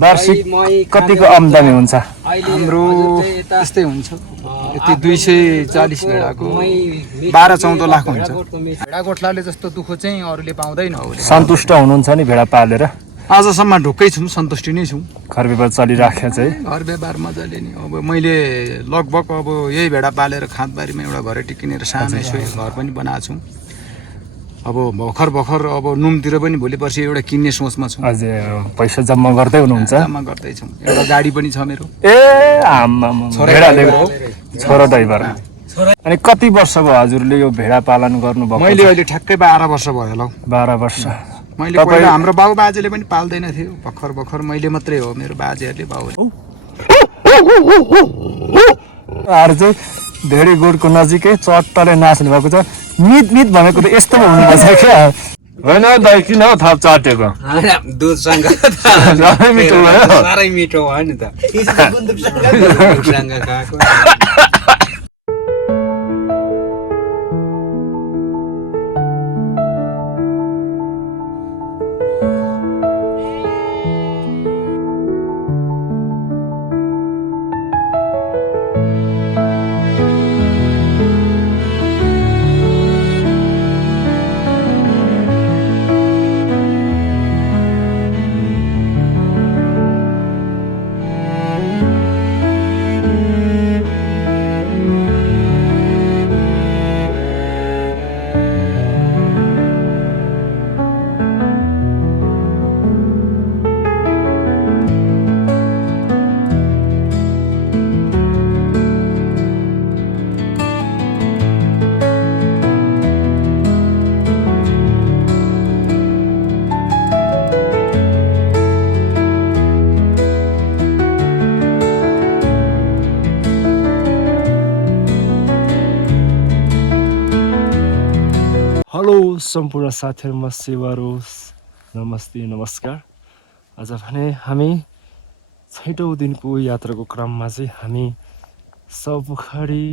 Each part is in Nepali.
वार्षिक कतिको आम्दानी हुन्छ? हाम्रो यस्तै हुन्छ यति 240 भेडाको 12-14 लाख हुन्छ। भेडा गोठलाले जस्तो दुःख चाहिँ अरूले पाउँदैन। सन्तुष्ट हुनुहुन्छ नि भेडा पालेर? आजसम्म ढुक्कै छौँ, सन्तुष्टि नै छौँ। घर व्यवहार चलिराखेको चाहिँ घर व्यवहार मजाले नि। अब मैले लगभग अब यही भेडा पालेर खाँदबारीमा एउटा घरेटी किनेर सानो यसो घर पनि बनाएको छु। अब भर्खर अब नुमतिर पनि भोलि पर्सि एउटा किन्ने सोचमा छु। हजुर, पैसा जम्मा गर्दै हुनुहुन्छ? जम्मा गर्दैछौँ। एउटा गाडी पनि छ मेरो। छोरा ड्राइभर। अनि कति वर्ष भयो हजुरले यो भेडा पालन गर्नुभएको? मैले अहिले ठ्याक्कै 12 वर्ष भयो होला। 12 वर्ष। मैले पहिला हाम्रो बाउ बाजेले पनि पाल्दैन थियो। भर्खर मैले मात्रै हो, मेरो बाजेहरूले बाउले। अरू चाहिँ धेरै गोठको नजिकै चट्टले नाच्नु भएको छ। मित भनेको त यस्तो हुनुपर्छ क्या। होइन दाइ, किन थप चाटेको? दुधसँग मिठो भयो। साह्रै मिठो भयो नि त। हेलो सम्पूर्ण साथीहरूमा सेवारोस नमस्ते नमस्कार। आज भने हामी 6औं दिनको यात्राको क्रममा चाहिँ हामी सबपोखरी,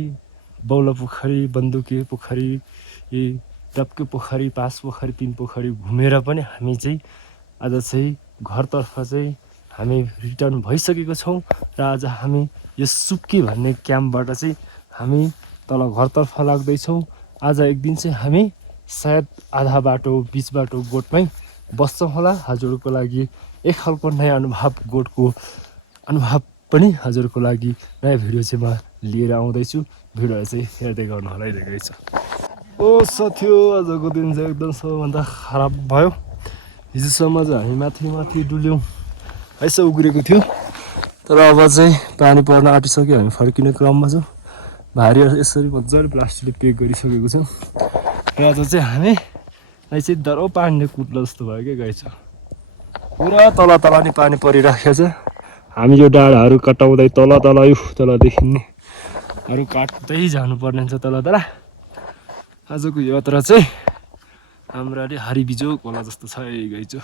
बौला पोखरी, बन्दुके पोखरी, डब्के पोखरी, पाँच पोखरी, 3 पोखरी घुमेर पनि हामी चाहिँ आज चाहिँ घरतर्फ चाहिँ हामी रिटर्न भइसकेको छौँ। र आज हामी यो सुक्की भन्ने क्याम्पबाट चाहिँ हामी तल घरतर्फ लाग्दैछौँ। आज एक दिन चाहिँ हामी सायद आधा बाटो बिच बाटो गोठमै बस्छौँ होला। हजुरको लागि एक खालको नयाँ अनुभव, गोठको अनुभव पनि हजुरको लागि नयाँ भिडियो चाहिँ म लिएर आउँदैछु। भिडियो चाहिँ हेर्दै गर्नु होला है। ओ साथीहो, आजको दिन चाहिँ एकदम सबैभन्दा खराब भयो। हिजोसम्म चाहिँ हामी माथि डुल्यौँ, यसो उग्रेको थियो। तर अब चाहिँ पानी पर्न आँटिसक्यो, हामी फर्किने क्रममा छौँ। भारी यसरी मजाले प्लास्टिकले पेक गरिसकेको छौँ। र आज चाहिँ हामी चाहिँ दरो पानीले कुट्ला जस्तो भयो क्या गाई छ। पुरा तल नि पानी परिराखेको छ। हामी यो डाँडाहरू कटाउँदै तलदेखि नि अरू काट्दै जानुपर्ने हुन्छ तल। आजको यात्रा चाहिँ हाम्रो अलि हारी बिजोक होला जस्तो छ है गाई छ।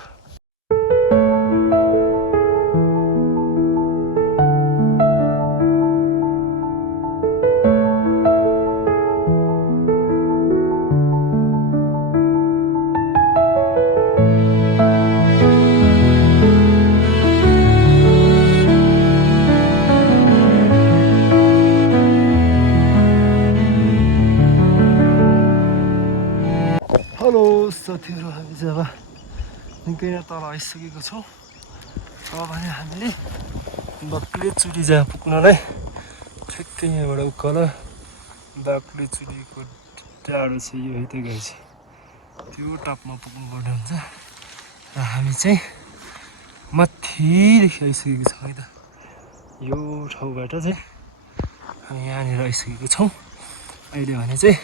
हेलो साथीहरू, हामी चाहिँ अब निकै नै तल आइसकेको छौँ। अब भने हामीले बाक्ले चुरी जहाँ पुग्नलाई ठिक्कै यहाँबाट उकालो बाक्ले चुरीको टाढो चाहिँ यो है त्यो गाई चाहिँ त्यो टपमा पुग्नुपर्ने हुन्छ। र हामी चाहिँ माथिदेखि आइसकेको छौँ है त। यो ठाउँबाट चाहिँ हामी यहाँनिर आइसकेको छौँ। अहिले भने चाहिँ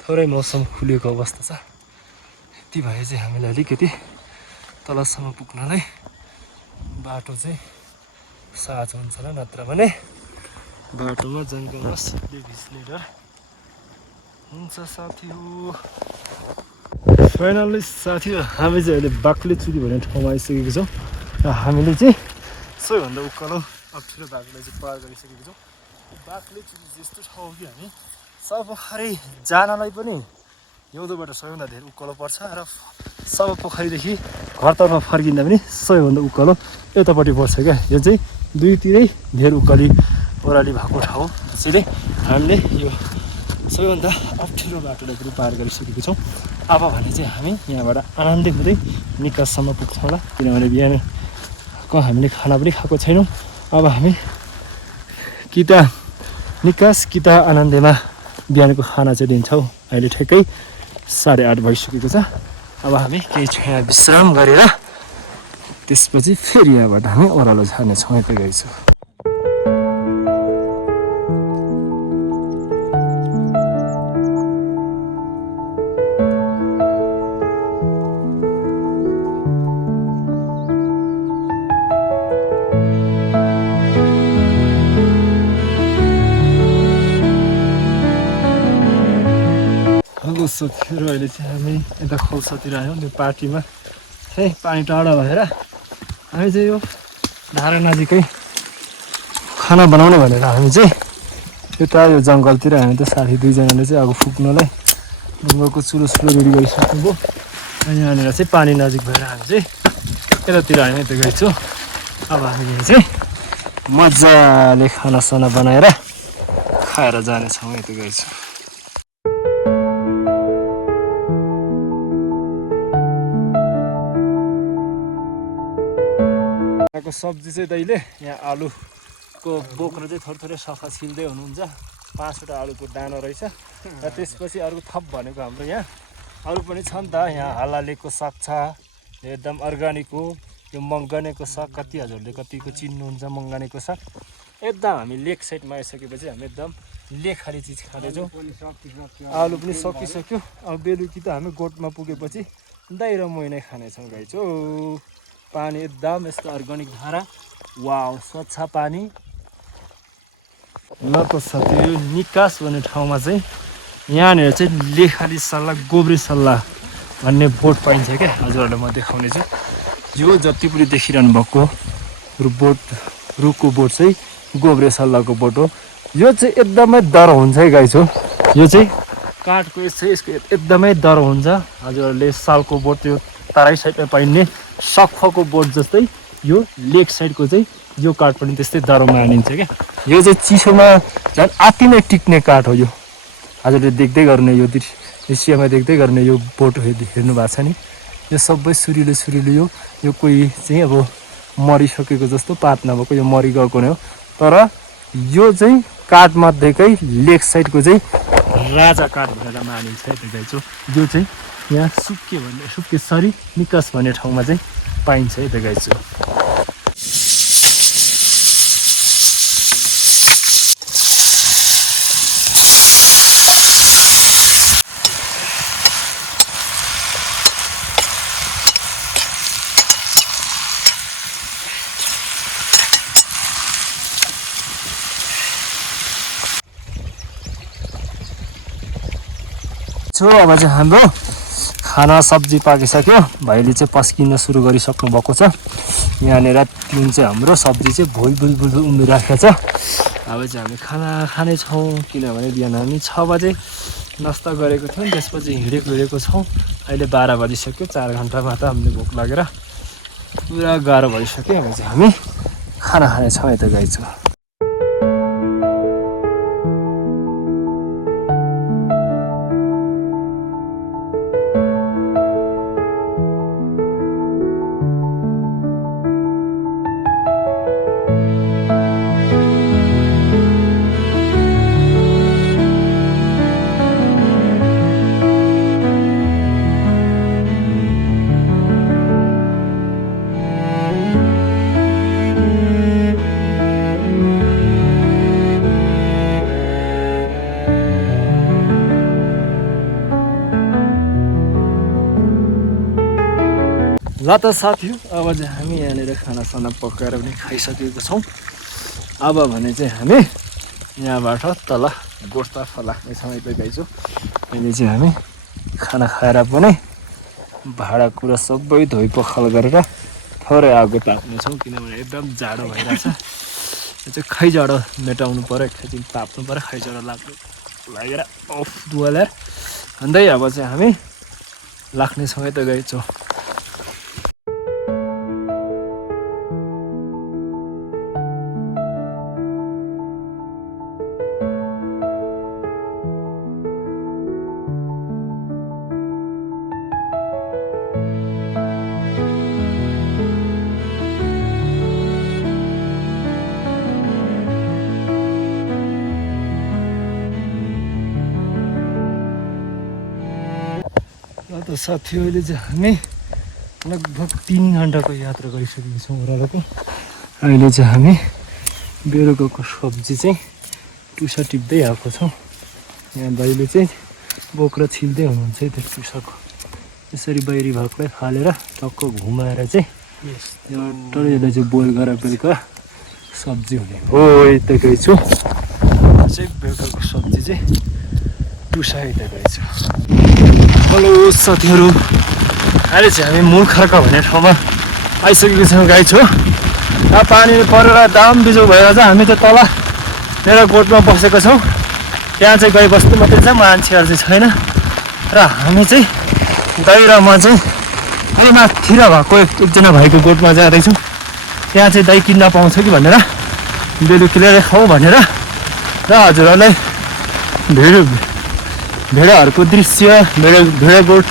थोरै मौसम खुलेको अवस्था छ। यति भए चाहिँ हामीलाई अलिकति तलसम्म पुग्नलाई बाटो चाहिँ सहज हुन्छ र, नत्र भने बाटोमा जङ्गलमा सिधै भिज्ने डर हुन्छ साथी हो। फाइनल्ली साथी हो, हामी चाहिँ अहिले बाक्ले चुरी भन्ने ठाउँमा आइसकेको छौँ। र हामीले चाहिँ सबैभन्दा उकालो अप्ठ्यारो बाटोलाई चाहिँ पार गरिसकेको छौँ। बाक्ले चुरी यस्तो ठाउँ कि हामी सबपोखरी जानलाई पनि हिउँदोबाट सबैभन्दा धेरै उकालो पर्छ र सब पोखरीदेखि घरतर्फ फर्किँदा पनि सबैभन्दा उकालो यतापट्टि पर्छ क्या यो चाहिँ दुईतिरै धेरै उकाली ओह्राली भएको ठाउँ त्यसैले हामीले यो सबैभन्दा अप्ठ्यारो बाटोलाई पनि पार गरिसकेको छौँ अब भने चाहिँ हामी यहाँबाट आनन्दै हुँदै निकाससम्म पुग्छौँ होला किनभने बिहानको हामीले खाना पनि खाएको छैनौँ अब हामी कि त निकास कि त आनन्देमा बिहानको खाना चाहिँ लिन्छौँ अहिले ठ्याक्कै 8:30 भइसकेको छ अब हामी केही छाया विश्राम गरेर त्यसपछि फेरि यहाँबाट हामी ओह्रालो जानेछौँ यतै गइछौँ साथीहरू अहिले चाहिँ हामी यता खोल्सातिर आयौँ त्यो पार्टीमा है पानी टाढा भएर हामी चाहिँ यो धारा नजिकै खाना बनाउने भनेर हामी चाहिँ यता यो जङ्गलतिर हामी त साथी दुईजनाले चाहिँ अब फुक्नलाई ढुङ्गाको चुलो रेडी गरिसक्नुभयो अनि यहाँनिर चाहिँ पानी नजिक भएर हामी चाहिँ यतातिर हामी यता गइछौँ अब हामी चाहिँ मजाले खानासाना बनाएर खाएर जानेछौँ यता गइछौँ सब्जी चाहिँ दैले यहाँ आलुको बोक्न चाहिँ थोरै सफा छिल्दै हुनुहुन्छ 5वटा आलुको दाना रहेछ र त्यसपछि अर्को थप भनेको हाम्रो यहाँ अरू पनि छ नि त यहाँ हालालेको साग छ एकदम अर्ग्यानिक हो यो मङ्गानेको साग कति हजुरले कतिको चिन्नुहुन्छ मङ्गानेको साग एकदम हामी लेक साइडमा आइसकेपछि हामी एकदम लेखाली चिज खाँदैछौँ आलु पनि सकिसक्यो अब बेलुकी त हामी गोठमा पुगेपछि दाइ र मै नै खानेछौँ गाइजो पानी एकदम यस्तो अर्ग्यानिक धारा वाउ स्वच्छ पानी ल त साथी यो निकास भन्ने ठाउँमा चाहिँ यहाँनिर चाहिँ लेखाली सल्ला गोब्रे सल्ला भन्ने बोट पाइन्छ क्या हजुरहरूलाई म देखाउने छु यो जति पनि देखिरहनु भएको रुखको बोट चाहिँ गोब्रे सल्लाको बोट हो यो चाहिँ एकदमै दर हुन्छ है गाइस हो यो चाहिँ काठको यसको एकदमै दर हुन्छ हजुरहरूले सालको बोट त्यो तराई साइडमा पाइने सक्खको बोट जस्तै यो लेक साइडको चाहिँ यो काठ पनि त्यस्तै दरमा मानिन्छ क्या यो चाहिँ चिसोमा झन् अति नै टिक्ने काठ हो यो हजुरले देख्दै गर्ने यो दृश्यमा देख्दै गर्ने यो बोट हेर्नु भएको छ नि यो सबै सुरिलो यो कोही चाहिँ अब मरिसकेको जस्तो पात नभएको यो मरिगएको नै हो तर यो चाहिँ काठमध्येकै लेक साइडको चाहिँ राजा काठ भनेर मानिन्छ है त्यो यो चाहिँ यहाँ सुक्केसरी निकास भन्ने ठाउँमा चाहिँ पाइन्छ है गाइस अब चाहिँ हाम्रो खाना सब्जी पाकिसक्यो भाइले चाहिँ पस्किन सुरु गरिसक्नु भएको छ यहाँनिर तिन चाहिँ हाम्रो सब्जी चाहिँ भुल उम्रिराखेको छ अब चाहिँ हामी खाना खानेछौँ किनभने बिहान हामी 6 बजे नास्ता गरेको थियौँ त्यसपछि हिँडेको छौँ अहिले 12 बजिसक्यो 4 घन्टामा त हामीले भोक लागेर पुरा गाह्रो भइसक्यो अब चाहिँ हामी खाना खानेछौँ यता गइछौँ ल त साथीहरू अब चाहिँ हामी यहाँनिर खानासाना पकाएर पनि खाइसकेको छौँ अब भने चाहिँ हामी यहाँबाट तल गोठतर्फ लाग्नेछौँ यतै गइछौँ अहिले चाहिँ हामी खाना खाएर पनि भाँडाकुँडा सबै धोइ पखाल गरेर थोरै आगो ताप्नेछौँ किनभने एकदम जाडो भइरहेछ यो चाहिँ खैजाडो मेटाउनु पऱ्यो एकैछिन ताप्नु पऱ्यो खैजाडो लागेर अफ दुवालेर भन्दै अब चाहिँ हामी लाग्नेसँगै त गएछौँ। त साथी अहिले चाहिँ हामी लगभग 3 घन्टाको यात्रा गरिसकेको छौँ ओह्रालोको। अहिले चाहिँ हामी बेलुकाको सब्जी चाहिँ टुसा टिप्दै आएको छौँ। यहाँ दाइले चाहिँ बोक्रा छिल्दै हुनुहुन्छ है त्यो टुसाको। यसरी बाहिरी भागलाई फालेर टक्क घुमाएर चाहिँ टक्कै यसलाई चाहिँ बोइल गरेर बेलुका सब्जी हुने हो। यता गएछु चाहिँ बेलुकाको सब्जी चाहिँ टुसा यता गएछु। हेलो साथीहरू, अहिले चाहिँ हामी मूल खर्क भन्ने ठाउँमा आइसकेको छौँ। गाई छु पानी परेर दाम बिजोग भएर चाहिँ हामी चाहिँ तल मेरो गोठमा बसेको छौँ। त्यहाँ चाहिँ गाई बस्तु मात्रै छ, मान्छेहरू चाहिँ छैन। र हामी चाहिँ दाइरामा चाहिँ अलि माथिर भएको एकजना भाइको गोठमा जाँदैछौँ। त्यहाँ चाहिँ दही किन्न पाउँछ कि भनेर बेलुकी लिएर खाउँ भनेर र हजुरहरूलाई भेडाहरूको दृश्य भेडा गोठ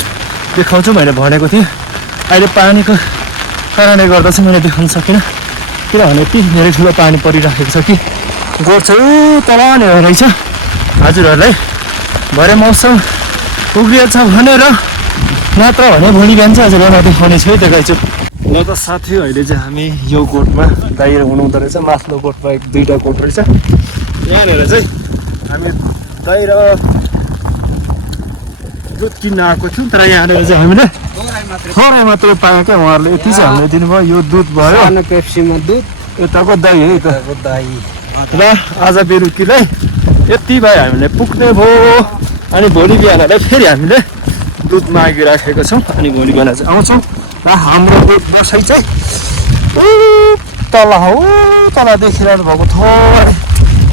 देखाउँछु मैले भनेको थिएँ। अहिले पानीको कारणले गर्दा चाहिँ मैले देखाउन सकिनँ, किनभने यति धेरै ठुलो पानी परिराखेको छ कि गोठ चाहिँ तलने रहेछ। हजुरहरूलाई भरे मौसम उग्रिएछ भनेर मात्र भने भोलि बिहान चाहिँ हजुरहरूलाई देखाउने छु है त गाइछु। ल त साथी, अहिले चाहिँ हामी यो गोठमा दाइर हुनुहुँदो रहेछ। माथिल्लो गोठमा 2टा गोठ रहेछ। यहाँनिर चाहिँ हामी दाइर दुध किन्न आएको थियौँ। तर यहाँनिर चाहिँ हामीले थोरै मात्रै पायो क्या। उहाँहरूले यति चाहिँ हामीले दिनुभयो। यो दुध भयो, पेप्सीमा दुध, यताको दही है त। दही र आज बेलुकीलाई यति भयो हामीले पुग्ने भयो। अनि भोलि बिहानलाई फेरि हामीले दुध मागिराखेको छौँ। अनि भोलि बिहान चाहिँ आउँछौँ। र हाम्रो गोठ बसाइ चाहिँ तल हो, तल देखिरहनु भएको थोरै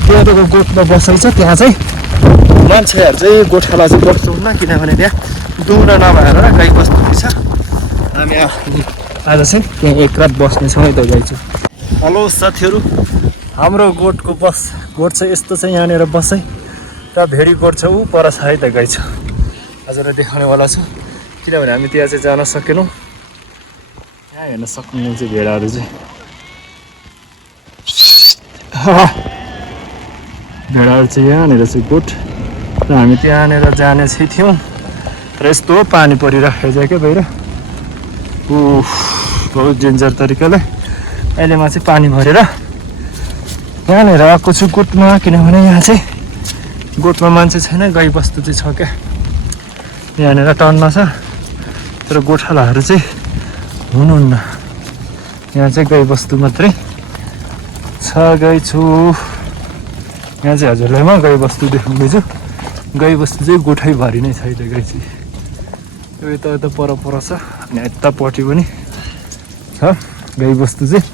त्यहाँको गोठमा बसाइ छ। त्यहाँ चाहिँ मान्छेहरू चाहिँ गोठाला चाहिँ बस्नुहुन्न, किनभने त्यहाँ दुहुरा नभएर र गाई बस्तु रहेछ। हामी आज चाहिँ त्यहाँ एक रात बस्नेछौँ है त गाइछु। हेलो साथीहरू, हाम्रो गोठको गोठ चाहिँ यस्तो चाहिँ यहाँनिर बसाइ र भेडी गोठ छ ऊ पर छ है त गाइछु। हजुरलाई देखाउनेवाला छु, किनभने हामी त्यहाँ चाहिँ जान सकेनौँ। यहाँ हेर्न सक्नुहुन्छ भेडाहरू चाहिँ भेडाहरू चाहिँ यहाँनिर चाहिँ गोठ र हामी त्यहाँनिर जाने चाहिँ थियौँ। र यस्तो पानी परिराखेको छ क्या बाहिर, बहुत डेन्जर तरिकाले। अहिलेमा चाहिँ पानी भरेर यहाँनिर आएको छु गोठमा, किनभने यहाँ चाहिँ गोठमा मान्छे छैन, गाई बस्तु चाहिँ छ क्या। यहाँनिर टनमा छ तर गोठालाहरू चाहिँ हुनुहुन्न। यहाँ चाहिँ गाई बस्तु मात्रै छ। गाई छु यहाँ चाहिँ हजुरलाई म गाई बस्तु देखाउँदैछु। गाई बस्तु चाहिँ गोठैभरि नै छ है त गाई चाहिँ। यो यता पर छ अनि यतापट्टि पनि छ गाई बस्तु चाहिँ।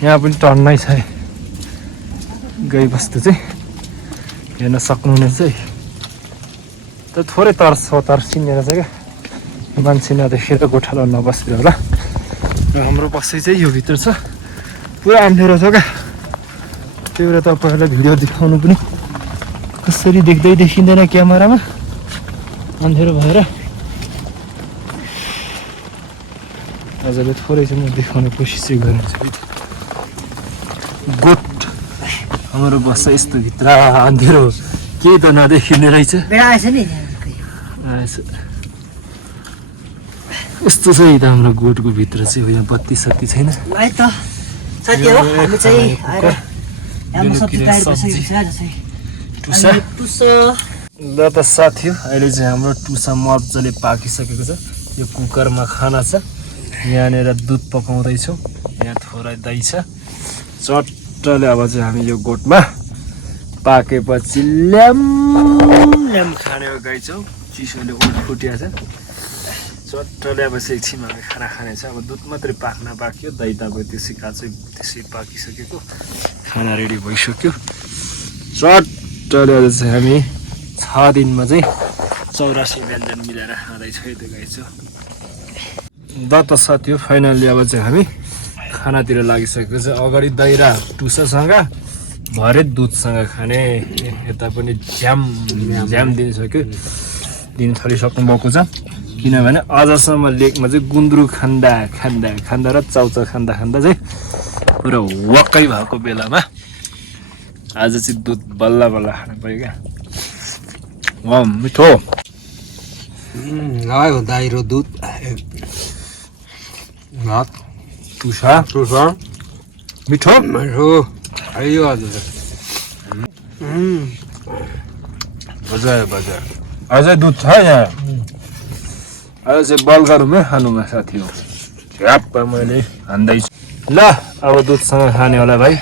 यहाँ पनि टन्नै छ है गाई बस्तु चाहिँ, हेर्न सक्नुहुनेछ है। त थोरै तर्सिनेर छ क्या, मान्छे नदेखेर गोठाला नबसेर होला। र हाम्रो बसाइ चाहिँ यो भित्र छ, पुरा अँध्यारो छ क्या। त्यही भएर तपाईँहरूलाई भिडियो देखाउनु पनि कसरी देख्दै देखिँदैन क्यामेरामा, अँध्यारो भएर। हजुरले थोरै चाहिँ म देखाउने कोसिस चाहिँ गरिन्छ। गोठ हाम्रो बस्छ यस्तो भित्र अँध्यारो, केही त नदेखिने रहेछ। यस्तो चाहिँ त हाम्रो गोठको भित्र चाहिँ हो। यहाँ बत्ती सत्ती छैन। ल त साथी, अहिले चाहिँ हाम्रो टुसा मजाले पाकिसकेको छ। यो कुकरमा खाना छ, यहाँनिर दुध पकाउँदैछौँ। यहाँ थोरै दही छ चट्टले। अब चाहिँ हामी यो गोठमा पाकेपछि ल्याम खाने हो गाई छौँ। चिसोले ओठ फुटिया छ चट्टले। अब चाहिँ एकछिनमा हामी खाना खानेछ। अब दुध मात्रै पाक्न पाक्यो, दही त अब त्यसै काँचै त्यसै पाकिसकेको, खाना रेडी भइसक्यो चट्टले। अब चाहिँ हामी 6 दिनमा चाहिँ 84 व्यञ्जन मिलाएर खाँदैछु है त्यो गाई चाहिँ त साथी फाइनल्ली अब चाहिँ हामी खानातिर लागिसकेको छ अगाडि दही र टुसासँग भरे दुधसँग खाने यता पनि ज्याम दिइसक्यो दिन थलिसक्नु भएको छ किनभने अझसम्म लेकमा चाहिँ गुन्द्रुक खाँदा र चाउचाउ खाँदा चाहिँ पुरा वक्कै भएको बेलामा आज चाहिँ दुध बल्ल खानु पऱ्यो क्या मिठो आयो दही र दुध भात टुसा मिठो मिठो आयो हजुर बजार अझै दुध छ यहाँ आज चाहिँ बल्का रुममै खानुमा साथी हो झ्याप्प मैले हान्दैछु ल अब दुधसँग खाने होला भाइ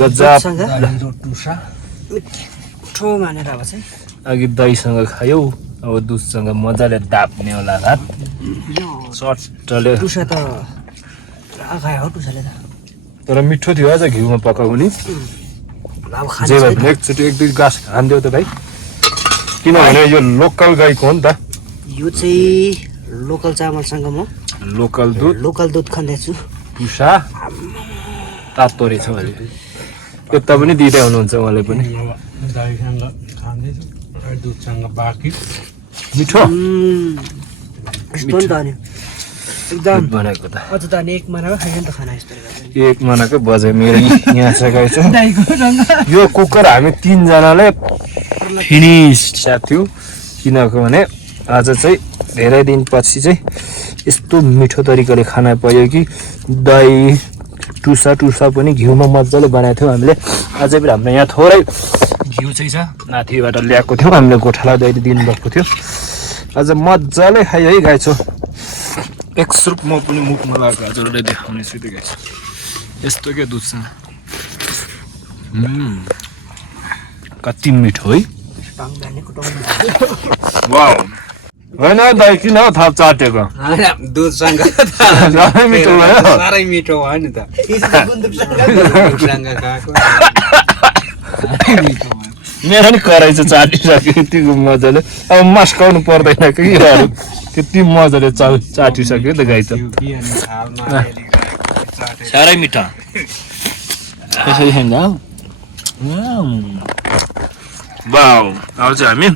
गजब टुसा मिठो मानेर अब चाहिँ अघि दहीसँग खायौ अब दुधसँग मजाले दाप्ने होला भात चट्टले टुसा त खायो हो टुसाले त तर मिठो थियो अझ घिउमा पकाएको नि अब जे भए पनि एकचोटि एक दुई गाँस खानिदेऊ त भाइ किनभने यो लोकल गाईको हो नि त यो चाहिँ लोकल चामलसँग म लोकल दुध खाँदैछु टुसा तातो रहेछ अहिले यता पनि दिँदै हुनुहुन्छ उहाँले पनि दहीसँग खाँदैछु दुधसँग बाँकी मिठो एकदम बनाएको त अझ त एक महिनाको खाइन्छ नि त खाना यस्तो एक महिनाकै बजे मेरो यहाँ छ गाई छ यो कुकर हामी 3 जनाले फिनिस थियो किनभने आज चाहिँ धेरै दिनपछि चाहिँ यस्तो मिठो तरिकाले खाना पर्यो कि दही टुसा पनि घिउमा मजाले बनाएको थियौँ हामीले अझै पनि हाम्रो यहाँ थोरै घिउ चाहिँ छ माथिबाट ल्याएको थियौँ हामीले गोठाला दही दिनुभएको थियो आज मजाले खायो है गाई छो एक सुप म पनि मुखमा लगाएको हजुरलाई देखाउने छु त्यो गाई छ यस्तो के दुधसँग कति मिठो है वाउ होइन दही किन थप चाटेको दुधसँग मिठो भयो साह्रै मिठो भयो नि त दुधसँग खाएको मेरो नि कराइ चाहिँ चाटिसक्यो यति मजाले अब मस्काउनु पर्दैन कि योहरू त्यति मजाले चाटिसक्यो त गाई त साह्रै मिठो यसरी खाइन्छ वाउ अब चाहिँ हामी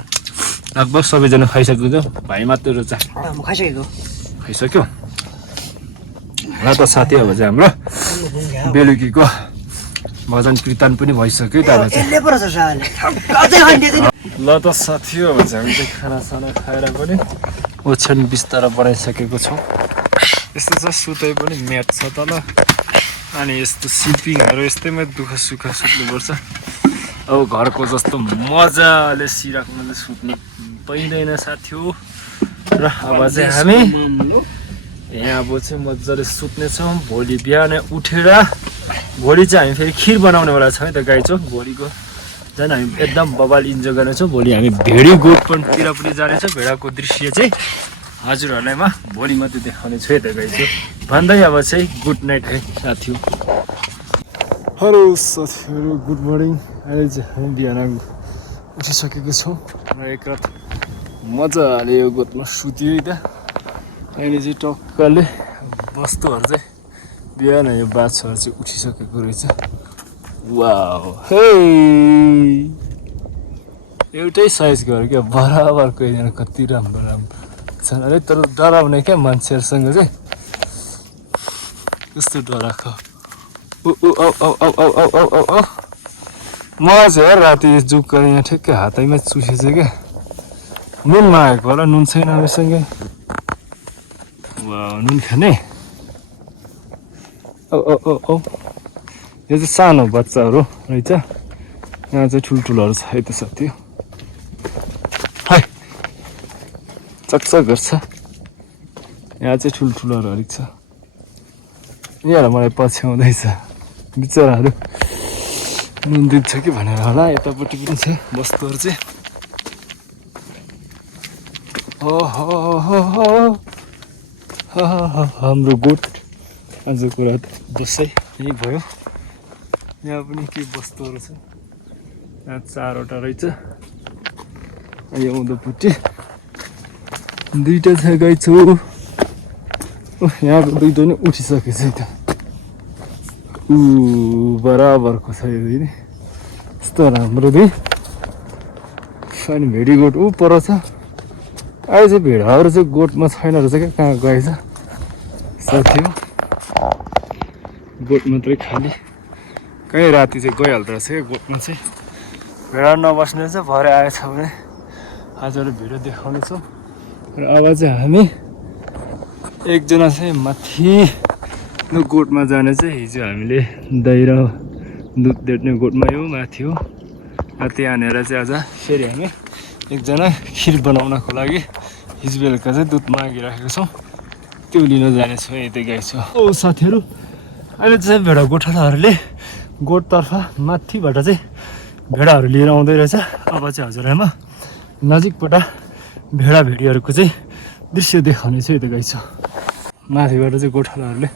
लगभग सबैजना खाइसकेको छ भाइ मात्र रोज खाइसक्यो र त साथी अब चाहिँ हाम्रो बेलुकीको भजन कीर्तन पनि भइसक्यो त अब चाहिँ ल त साथी अब चाहिँ हामी चाहिँ खानासाना खाएर पनि ओछ्यान बिस्तारा बनाइसकेको छौँ यस्तो छ सुतै पनि म्याट छ तल अनि यस्तो सिपिङहरू यस्तैमा दुःख सुख सुत्नुपर्छ अब घरको जस्तो मजाले सिराकमा सुत्नु पाइँदैन साथी हो र अब चाहिँ हामी यहाँ अब चाहिँ मजाले सुत्नेछौँ भोलि बिहान उठेर भोलि चाहिँ हामी फेरि खिर बनाउनेवाला छ है त गाई चो भोलिको झन् हामी एकदम बबाल इन्जोय गर्नेछौँ भोलि हामी भेडी गोठतिर पनि जानेछौँ भेडाको दृश्य चाहिँ हजुरहरूलाई म भोलि मात्रै देखाउने छु है त गाई चो भन्दै अब चाहिँ गुड नाइट है साथी हो हेलो साथीहरू गुड मर्निङ अहिले चाहिँ हामी बिहान उठिसकेको छौँ र एक रात मजाले यो गोठमा सुत्यो है त अहिले चाहिँ टक्कले वस्तुहरू चाहिँ बिहान यो बाछाहरू चाहिँ उठिसकेको रहेछ वाउ हे एउटै साइजको क्या बराबरको यहाँ कति राम्रो छन् अरे तर डराउने क्या मान्छेहरूसँग चाहिँ कस्तो डराएको म चाहिँ राति जुक्कर यहाँ ठ्याक्कै हातैमा चुसेछ क्या नुन मागेको होला नुन छैन हामीसँग नुन खाने यो चाहिँ सानो बच्चाहरू रहेछ यहाँ चाहिँ ठुल्ठुलोहरू छ है त साथी है चकचक गर्छ यहाँ चाहिँ ठुल्ठुलोहरू अलिक छ यिनीहरू मलाई पछ्याउँदैछ बिचराहरू नुन दिन्छ कि भनेर होला यतापट्टि पनि छ वस्तुहरू चाहिँ हाम्रो गोठ आजको रात दसैँ यही भयो यहाँ पनि के वस्तुहरू छ यहाँ 4वटा रहेछ यो उँधोपट्टि दुईटा छ गाई छु यहाँको दुईटा नि उठिसकेछ त बराबरको छ यो दुई यस्तो राम्रो दुई अनि भेडी गोठ पर छ अहिले चाहिँ भेडाहरू चाहिँ गोठमा छैन रहेछ क्या कहाँ गएछ साथी हो गोठ मात्रै खाली कहीँ राति चाहिँ गइहाल्दो रहेछ क्या गोठमा चाहिँ भेडा नबस्ने चाहिँ भरे आएछ भने आज एउटा भिडियो देखाउनेछौँ र अब चाहिँ हामी एकजना चाहिँ माथि गोठमा जाने चाहिँ हिजो हामीले दही र दुध बेच्ने गोठमा यो माथि हो त्यहाँनिर चाहिँ आज फेरि हामी एकजना खिर बनाउनको लागि हिजो बेलुका चाहिँ दुध मागिराखेको छौँ त्यो लिन जानेछौँ यतै गाइछौँ ओ साथीहरू अहिले चाहिँ भेडा गोठालाहरूले गोठतर्फ माथिबाट चाहिँ भेडाहरू लिएर आउँदै रहेछ अब चाहिँ हजुरआमा नजिकबाट भेडा भेडीहरूको चाहिँ दृश्य देखाउने छु यता गाइछौँ माथिबाट चाहिँ गोठालाहरूले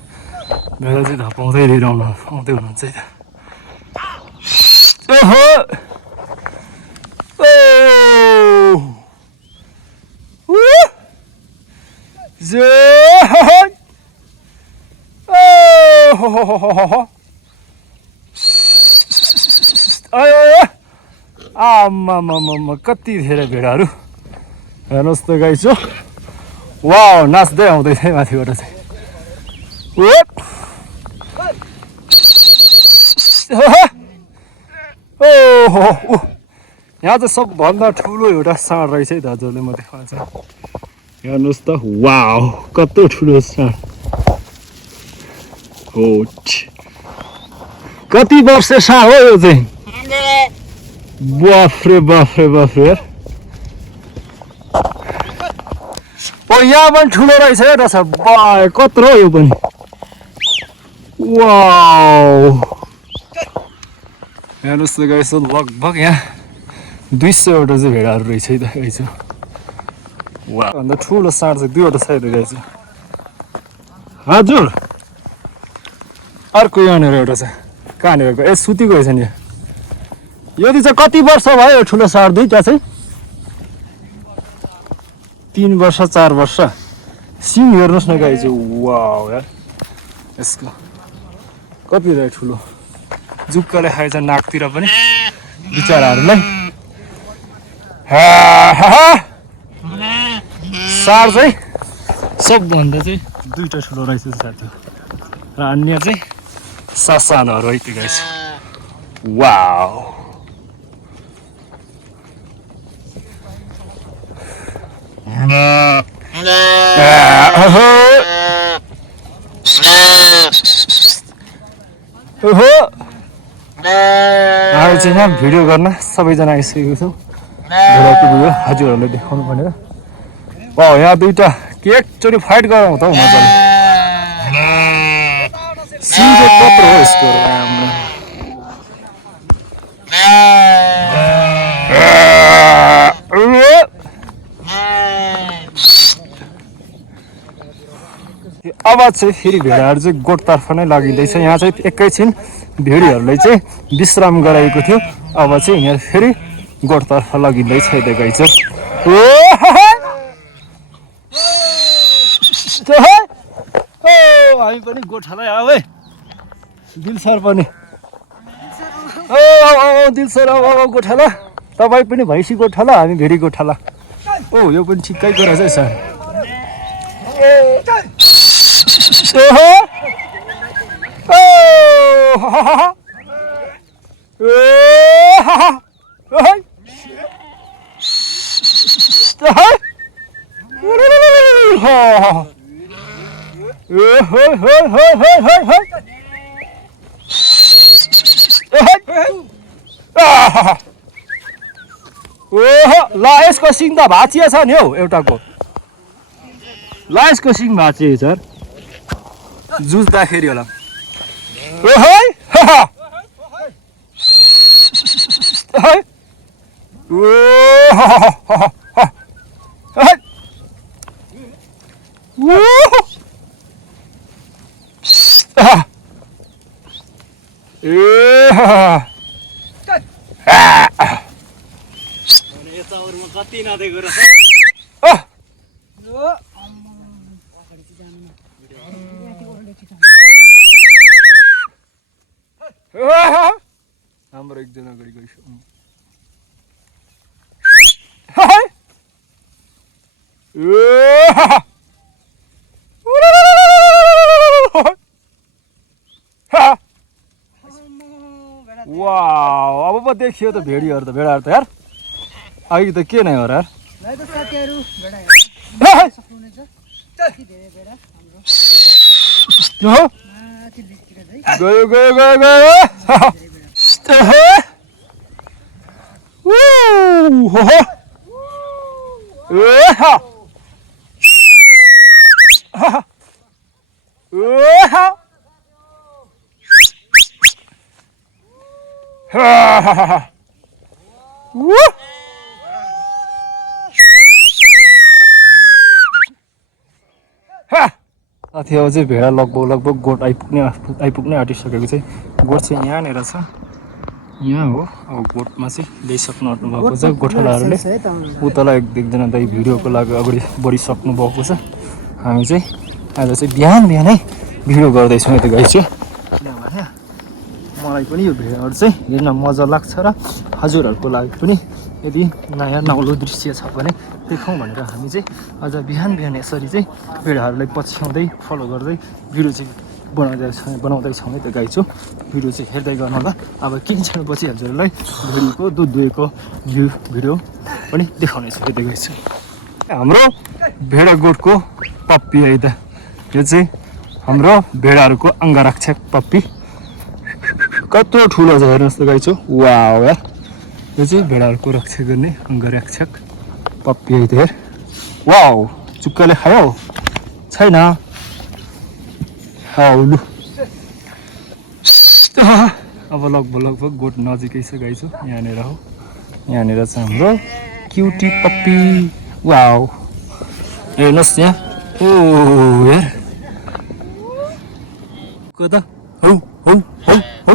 भेडा चाहिँ धपाउँदै लिएर आउँदै हुनुहुन्छ है त ओहो आम्मा कति धेरै भेडाहरू हेर्नुहोस् त गाइसो वा नाच्दै आउँदैछ है माथिबाट चाहिँ ओहो यहाँ चाहिँ सबभन्दा ठुलो एउटा साँड रहेछ है दाजुहरूले म देखाउँछ हेर्नुहोस् त वाउ कत्रो ठुलो साँड हो कति वर्ष साँड हो यो चाहिँ बाफ्रे बाफ्रे बाफ्रे ओ यहाँ पनि ठुलो रहेछ है रहेछ बा कत्रो हो यो पनि वाउ हेर्नुहोस् त गाइस लगभग यहाँ 200वटा चाहिँ भेडाहरू रहेछ है त गाइस वा भन्दा ठुलो साँड चाहिँ 2वटा छ है त गाइस हजुर अर्को यहाँनिर एउटा छ कहाँनिर ए सुती गएछ नि यदि चाहिँ कति वर्ष भयो ठुलो साँड दुईटा चाहिँ 3 वर्ष 4 वर्ष सिङ हेर्नुहोस् न गाइस वाउ यार यसको कति रह्यो ठुलो जुक्काले खाएछ नाकतिर पनि बिचराहरूलाई साँड चाहिँ सबभन्दा चाहिँ 2टा ठुलो रहेछ साथी र अन्य चाहिँ सासानोहरू है त्यो गाइस वाउ अहिले चाहिँ यहाँ भिडियो गर्न सबैजना आइसकेको छौँ भेडाको भिडियो हजुरहरूले देखाउनु भनेर यहाँ 2टा के एकचोटि फाइट गरौँ त हौ मजाले सिङ चाहिँ कत्रो हो यसको अब चाहिँ फेरि भेडाहरू चाहिँ गोठतर्फ नै लगिँदैछ यहाँ चाहिँ एकैछिन भेडीहरूलाई चाहिँ विश्राम गराएको थियो अब चाहिँ यहाँ फेरि गोठतर्फ लगिँदैछ यता गाई चाहिँ हामी पनि गोठाला आऊ है दिल सर पनि दिल सर अब गोठाला तपाईँ पनि भैँसी गोठाला हामी भेडी गोठाला ओ यो पनि ठिक्कैको रहेछ है सर ल यसको सिङ त भाँचिया छ नि हौ एउटाको ल यसको सिङ भाँचिए सर जुझ्दाखेरि होला कति नदेको रहेछ हाम्रो एकजना अगाडि गइसक्यो वाउ अब पो देखियो त भेडीहरू त भेडाहरू त यार अघि त के नै हो र यार गयो गयो गयो गयो साथी अब चाहिँ भेडा लगभग गोठ आइपुग्ने आँटिसकेको चाहिँ गोठ चाहिँ यहाँनिर छ यहाँ हो अब गोठमा चाहिँ ल्याइसक्नु भएको छ गोठालाहरूले उतालाई एकजना दाइ भिडियोको लागि अगाडि बढिसक्नु भएको छ हामी चाहिँ आज चाहिँ बिहानै भिडियो गर्दैछौँ यता गाई चाहिँ किनभने मलाई पनि यो भेडाहरू चाहिँ हेर्न मजा लाग्छ र हजुरहरूको लागि पनि यदि नयाँ नौलो दृश्य छ भने देखाउँ भनेर हामी चाहिँ अझ बिहान यसरी चाहिँ भेडाहरूलाई पछ्याउँदै फलो गर्दै भिडियो चाहिँ बनाउँदैछौँ है त गाइछु भिडियो चाहिँ हेर्दै गर्नु होला अब केही क्षणपछि हजुरहरूलाई भेडीको दुध दुहेको भिडियो पनि देखाउनेछु हेर्दै गइछु हाम्रो भेडा गोठको पप्पी है त यो चाहिँ हाम्रो भेडाहरूको अङ्गरक्षक पप्पी कत्रो ठुलो छ हेर्नुहोस् त गाइछु वाउ यार यो चाहिँ भेडाहरूको रक्षा गर्ने अङ्गरक्षक पप्पी है त हेर वाउ चुक्काले खायो छैन लु अब लगभग गोठ नजिकै छ गाइछु यहाँनिर हो यहाँनिर चाहिँ हाम्रो क्युटी पप्पी वाउ हेर्नुहोस् यहाँ ओ यार कता हौ हौ हौ हौ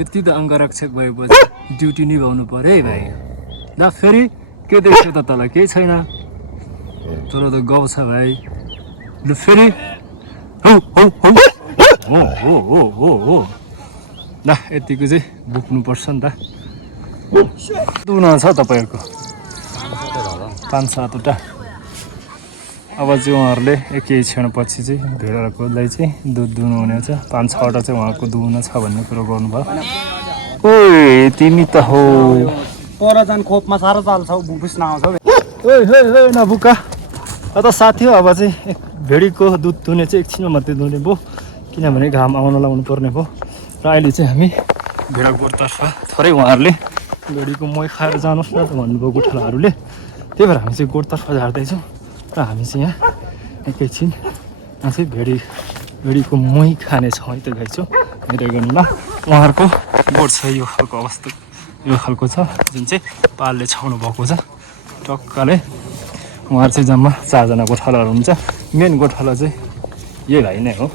यति त अङ्गरक्षक भएपछि ड्युटी निभाउनु पर्यो है भाइ ल फेरि के देख्छ त तँलाई केही छैन तर त गाउँ छ भाइ लु फेरि हौ हौ हौ हो हो हो हो ल यतिको चाहिँ बोक्नुपर्छ नि त दुहुना छ तपाईँहरूको 5-7वटा अब चाहिँ उहाँहरूले केही क्षणपछि चाहिँ भेडाकोलाई चाहिँ दुध दुहुनु हुनेछ 5-6वटा चाहिँ उहाँको दुहुना छ भन्ने कुरो गर्नुभयो ओए तिमी त हो पर जान खोपमा साह्रो चाल्छौ बुझ्न आउँछौ ओइ नबुका त साथी हो अब चाहिँ भेडीको दुध दुहुने चाहिँ एकछिनमा मात्रै दुहुने भयो किनभने घाम आउन लाउनु पर्ने भयो र अहिले चाहिँ हामी भेडा गोठतर्फ थोरै उहाँहरूले भेडीको मही खाएर जानुहोस् न त भन्नुभयो गोठालाहरूले त्यही भएर हामी चाहिँ गोठतर्फ झार्दैछौँ र हामी चाहिँ यहाँ एकैछिनमा चाहिँ भेडीको मही खानेछौँ है त गाइछौँ हेर्दै गर्नु ल उहाँहरूको गोठ छ यो खालको अवस्था यो खालको छ जुन चाहिँ पालले छाउनु भएको छ टक्कले उहाँहरू चाहिँ जम्मा 4जना गोठालाहरू हुन्छ मेन गोठाला चाहिँ यही भाइ नै हो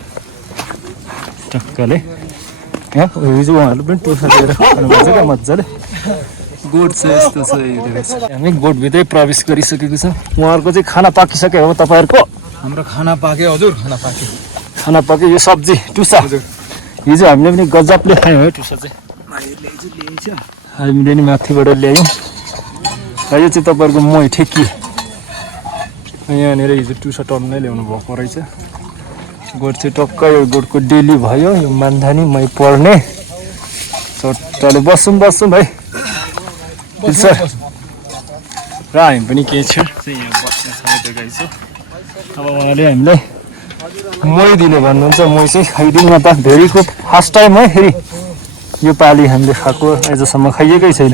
टक्कले यहाँ हिजो उहाँहरूले पनि टुसा दिएर खानुभएको छ क्या मजाले गोठ चाहिँ यस्तो छ हामी गोठभित्रै प्रवेश गरिसकेको छ उहाँहरूको चाहिँ खाना पाकिसक्यो हो तपाईँहरूको हाम्रो खाना पाक्यो हजुर खाना पाक्यो यो सब्जी टुसा हिजो हामीले पनि गजबले खायौँ है टुसा चाहिँ हामीले नि माथिबाट ल्यायौँ यो चाहिँ तपाईँहरूको मही ठेकी यहाँनिर हिजो टुसा टन्नै ल्याउनु भएको रहेछ गोठ चाहिँ टक्क यो गोठको डेली भयो यो मान्धानी मै पर्ने चट्टाले बस्छौँ भाइ सर र हामी पनि केही छ चाहिँ यहाँ बस्ने समय गाइछु अब उहाँले हामीलाई मही दिने भन्नुहुन्छ मही चाहिँ खाइदिउँ न त भेडीको फर्स्ट टाइम है फेरि यो पालि हामीले खाएको आजसम्म खाइएकै छैन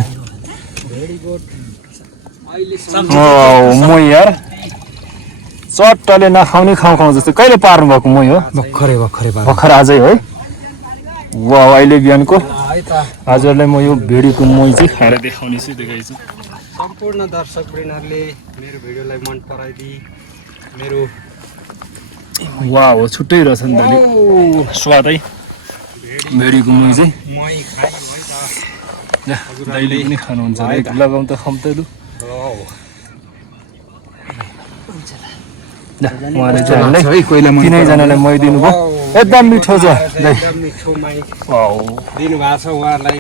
मही यार चट्टाले नखाउने खाउँ जस्तो कहिले पार्नु भएको मही हो भर्खर आजै है वा अहिले बिहानको हजुरलाई म यो भेडीको मही चाहिँ खाएर देखाउने छु देखाइछु सम्पूर्ण दर्शकवृन्दहरूले मेरो भिडियोलाई मन पराइदि मेरो वा हो छुट्टै रहेछ नि त स्वादै भेडीको मही चाहिँ दाइले पनि खानुहुन्छ लगाउँ त खम्तै लु उहाँले चाहिँ हामीलाई है कोइला मनी तिनैजनालाई मही दिनुभयो एकदम मिठो छ दाइ दिनुभएको छ उहाँहरूलाई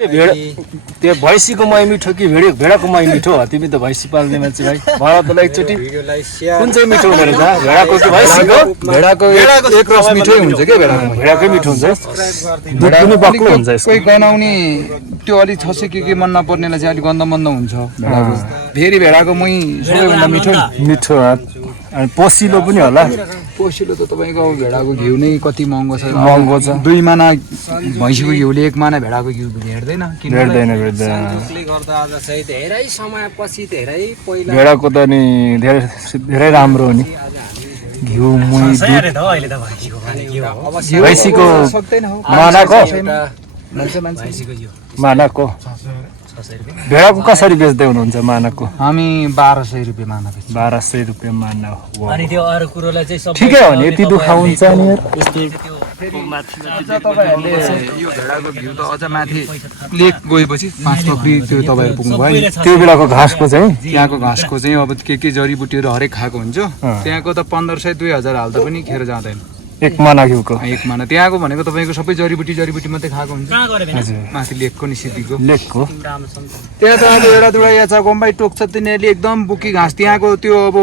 त्यो भैँसीको मही मिठो कि भेडाको मही मिठो हो तिमी त भैँसी पाल्ने मान्छे भाइ भन त एकचोटि कुन चाहिँ मिठो हुँदो रहेछ भेडाको कि भैँसीको भेडाको एक रस मिठै हुन्छ के भेडाकै मिठो हुन्छ दुध पनि बक्लो हुन्छ यसको कोही गनाउने त्यो अलिक छसे के मन नपर्नेलाई चाहिँ अलिक गन्ध मन्द हुन्छ भेडाको फेरि भेडाको मही सबैभन्दा मिठो मिठो अनि पोसिलो पनि होला पोसिलो त तपाईँको भेडाको घिउ नै कति महँगो छ महँगो छ 2 माना भैँसीको घिउले 1 माना भेडाको घिउ भेट्दैन भेट्दैन गर्दा आज चाहिँ धेरै समयपछि धेरै पहिला भेडाको त नि धेरै राम्रो हो नि घिउ मही भैँसीको मानाको भेडाको कसरी बेच्दै हुनुहुन्छ मानाको हामी 1200 रुपियाँ माना बेच्छ 1200 रुपियाँ माना हो अनि त्यो अरू कुरोलाई चाहिँ सबै ठिकै हो नि यति दुखा हुन्छ नि तपाईहरुले यो भेडाको घिउ त अझ माथि लेक गएपछि 5 टोकरी त्यो तपाईहरु पुग्नु भयो त्यो बेलाको घाँसको चाहिँ त्यहाँको घाँसको चाहिँ अब के जडीबुटीहरु हरेक खाएको हुन्छ त्यहाँको त 1500 2000 हाल्दा पनि खेर जाँदैन एक माना घिउको एक माना त्यहाँको भनेको तपाईको सबै जडीबुटी मात्रै खाएको हुन्छ माथि लेकको नि सिटीको लेकको त्यहाँ त अब एउटा दुडा याचा गम्बाई टोक्छ तिनीहरूले एकदम बुकी घाँस त्यहाँको त्यो अब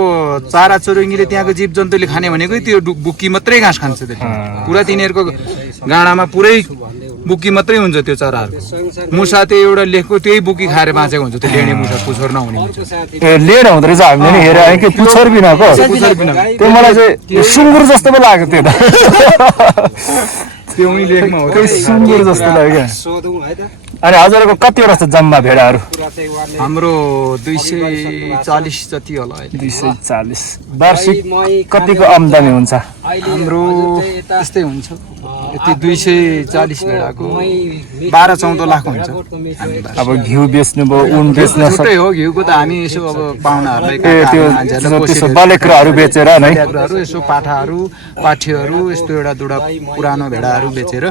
चारा चोरुङ्गीले त्यहाँको जीव जन्तुले खाने भनेकै त्यो बुकी मात्रै घाँस खान्छ त्यसले पुरा तिनीहरूको गाडामा पुरै बुकी मात्रै हुन्छ त्यो चराहरु मुसा त्यो एउटा लेखको त्यही बुकी खाएर बाँचेको हुन्छ त्यो लेडे मुसा पुछर नहुने ए लेड हुँदो रहेछ हामीले नि हेरे आयो कि पुछर बिनाको त्यो मलाई चाहिँ सुँगुर जस्तो पो लाग्यो त्यो त्यो उही लेखमा हो सुँगुर जस्तो लाग्यो अनि हजुरको कतिवटा छ जम्मा भेडाहरू हाम्रो 240 जति होला अहिले 240 वार्षिक कतिको आम्दानी हुन्छ हाम्रो त्यस्तै हुन्छ यति 240 भेडाको 12-14 लाख हुन्छ अब घिउ बेच्नु भयो उन बेच्न सक्दै हो घिउको त हामी यसो अब पाहुनाहरुलाई त्यो बलेक्रहरू बेचेर नै यसो पाठाहरू पाठीहरू यस्तो एउटा दुडा पुरानो भेडाहरू बेचेर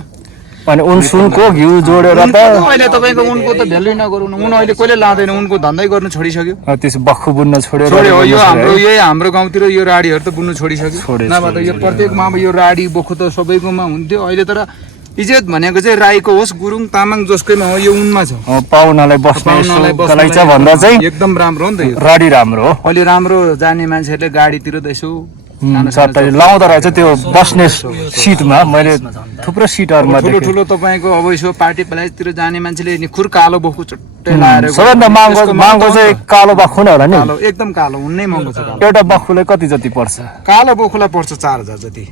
अनि उन सुनको घिउ जोडेर त अहिले तपाईको उनको त भ्यालु नगर्नु उन अहिले कहिले लादैन उनको धन्दै गर्नु छोडिसक्यो त्यसो बख्खु बुन्न छोड्यो यो हाम्रो गाउँतिर यो राडीहरु त बुन्नु छोडिसक्यो नभए त यो प्रत्येकमा अब यो राडी बोखु त सबैकोमा हुन्थ्यो अहिले तर इज्जत भनेको चाहिँ राईको होस् गुरुङ तामाङ जसकैमा हो यो उनमा छ पाहुनालाई बस्ने गलाइचा भन्दा चाहिँ एकदम राम्रो हो नि त यो राडी राम्रो हो अहिले राम्रो जाने मान्छेहरुले गाडीतिर त्यसो लाउँदो रहेछ त्यो बस्ने सिटमा मैले थुप्रो सिटहरुमा ठुलो ठुलो तपाईको अब यसो पार्टी प्लेसतिर जाने मान्छेले नि खुर कालो बोकु चट्टै लाएर सबैभन्दा महँगो चाहिँ कालो बख्खु नै होला नि एकदम कालो उन्नै महँगो छ एउटा बख्खुलाई कति जति पर्छ कालो बोखुलाई पर्छ 4000 जति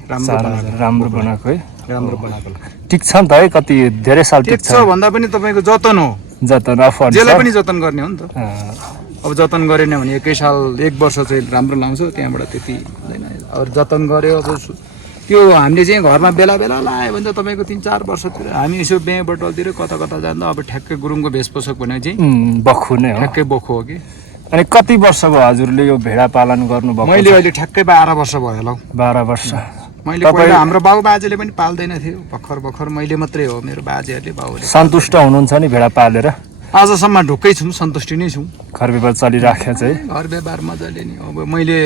राम्रो बनाएको है राम्रो बनाएको टिक्छ नि त है कति धेरै साल टिक्छ भन्दा पनि तपाईको जतन हो जतन अफर जेले पनि जतन गर्ने हो नि त अब जतन गरेन भने एकै साल 1 वर्ष चाहिँ राम्रो लाउँछ त्यहाँबाट त्यति हुँदैन अब जतन गर्यो अब त्यो हामीले चाहिँ घरमा बेला बेला लायो भने त तपाईको 3-4 वर्षतिर हामी यसो बिहे बटलतिर कता कता जाँदा अब ठ्याक्कै गुरुङको भेषपोषक भने चाहिँ बख्खु नै हो ठ्याक्कै बख्खु हो कि अनि कति वर्ष भयो हजुरले यो भेडा पालन गर्नुभएको मैले अहिले ठ्याक्कै 12 वर्ष भयो होला 12 वर्ष मैले पहिला हाम्रो बाउ बाजेले पनि पाल्दैन थियो भर्खर मैले मात्रै हो मेरो बाजेहरुले बाउले सन्तुष्ट हुनुहुन्छ नि भेडा पालेर आजसम्म ढुक्कै छौं सन्तुष्टि नै छौं घर व्यवहार चलिराख्या चाहिँ घर व्यवहार मजाले नि अब मैले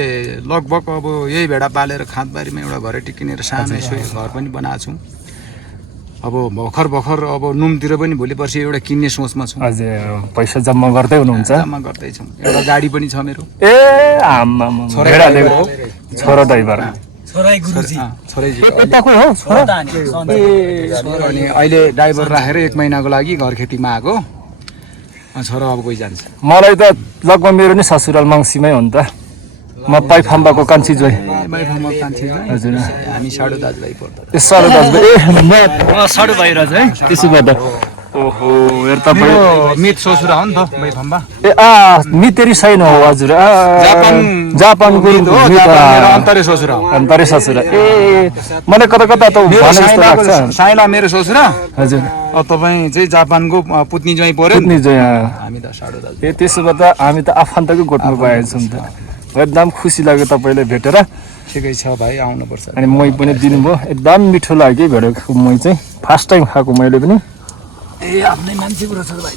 लगभग अब यही भेडा पालेर खाँदबारीमा एउटा घरेटी किनेर सानो यसो घर पनि बनाएको छु अब भर्खर अब नुमतिर पनि भोलि पर्सि एउटा किन्ने सोचमा छु अझै पैसा जम्मा गर्दै हुनुहुन्छ जम्मा गर्दै छौं एउटा गाडी पनि छ मेरो ए आम्मा भेडा लिएको छोरा ड्राइभर छोराई गुरुजी छोराजी यताको हो छोरा अनि अहिले ड्राइभर राखेर 1 महिनाको लागि घर खेतीमा आको छोरा अब कोही जान्छ मलाई त लगभग मेरो नि ससुराल मङ्सीमै हो नि त म पाइफाम्बाको कान्छी जोइ हजुर हामी साडो दाजुभाइ पर्दा ए साडो दाजुभाइ ए म साडो भाइ रहेछ है त्यसो गर्दा ओहो हेर तपाईँ मित ससुरा हो नि त पाइफाम्बा ए मितेरी छैन हो हजुर जापान गुरुङ हो अन्तरे ससुरा अन्तरे ससुरा ए मलाई कता कता त भने जस्तो लाग्छ साइला मेरो ससुरा हजुर अब तपाईँ चाहिँ जापानको पुत्नी ज्वाइँ पर्यो पुत्नी ज्वाइँ हामी त साडो दाजु ए त्यसो भए त हामी त आफन्तकै गोठमा पाएछौँ त एकदम खुसी लाग्यो तपाईँलाई भेटेर ठिकै छ भाइ आउनुपर्छ अनि मही पनि दिनुभयो एकदम मिठो लाग्यो भेडेको मही चाहिँ फर्स्ट टाइम खाएको मैले पनि ए आफ्नै मान्छेको रहेछ भाइ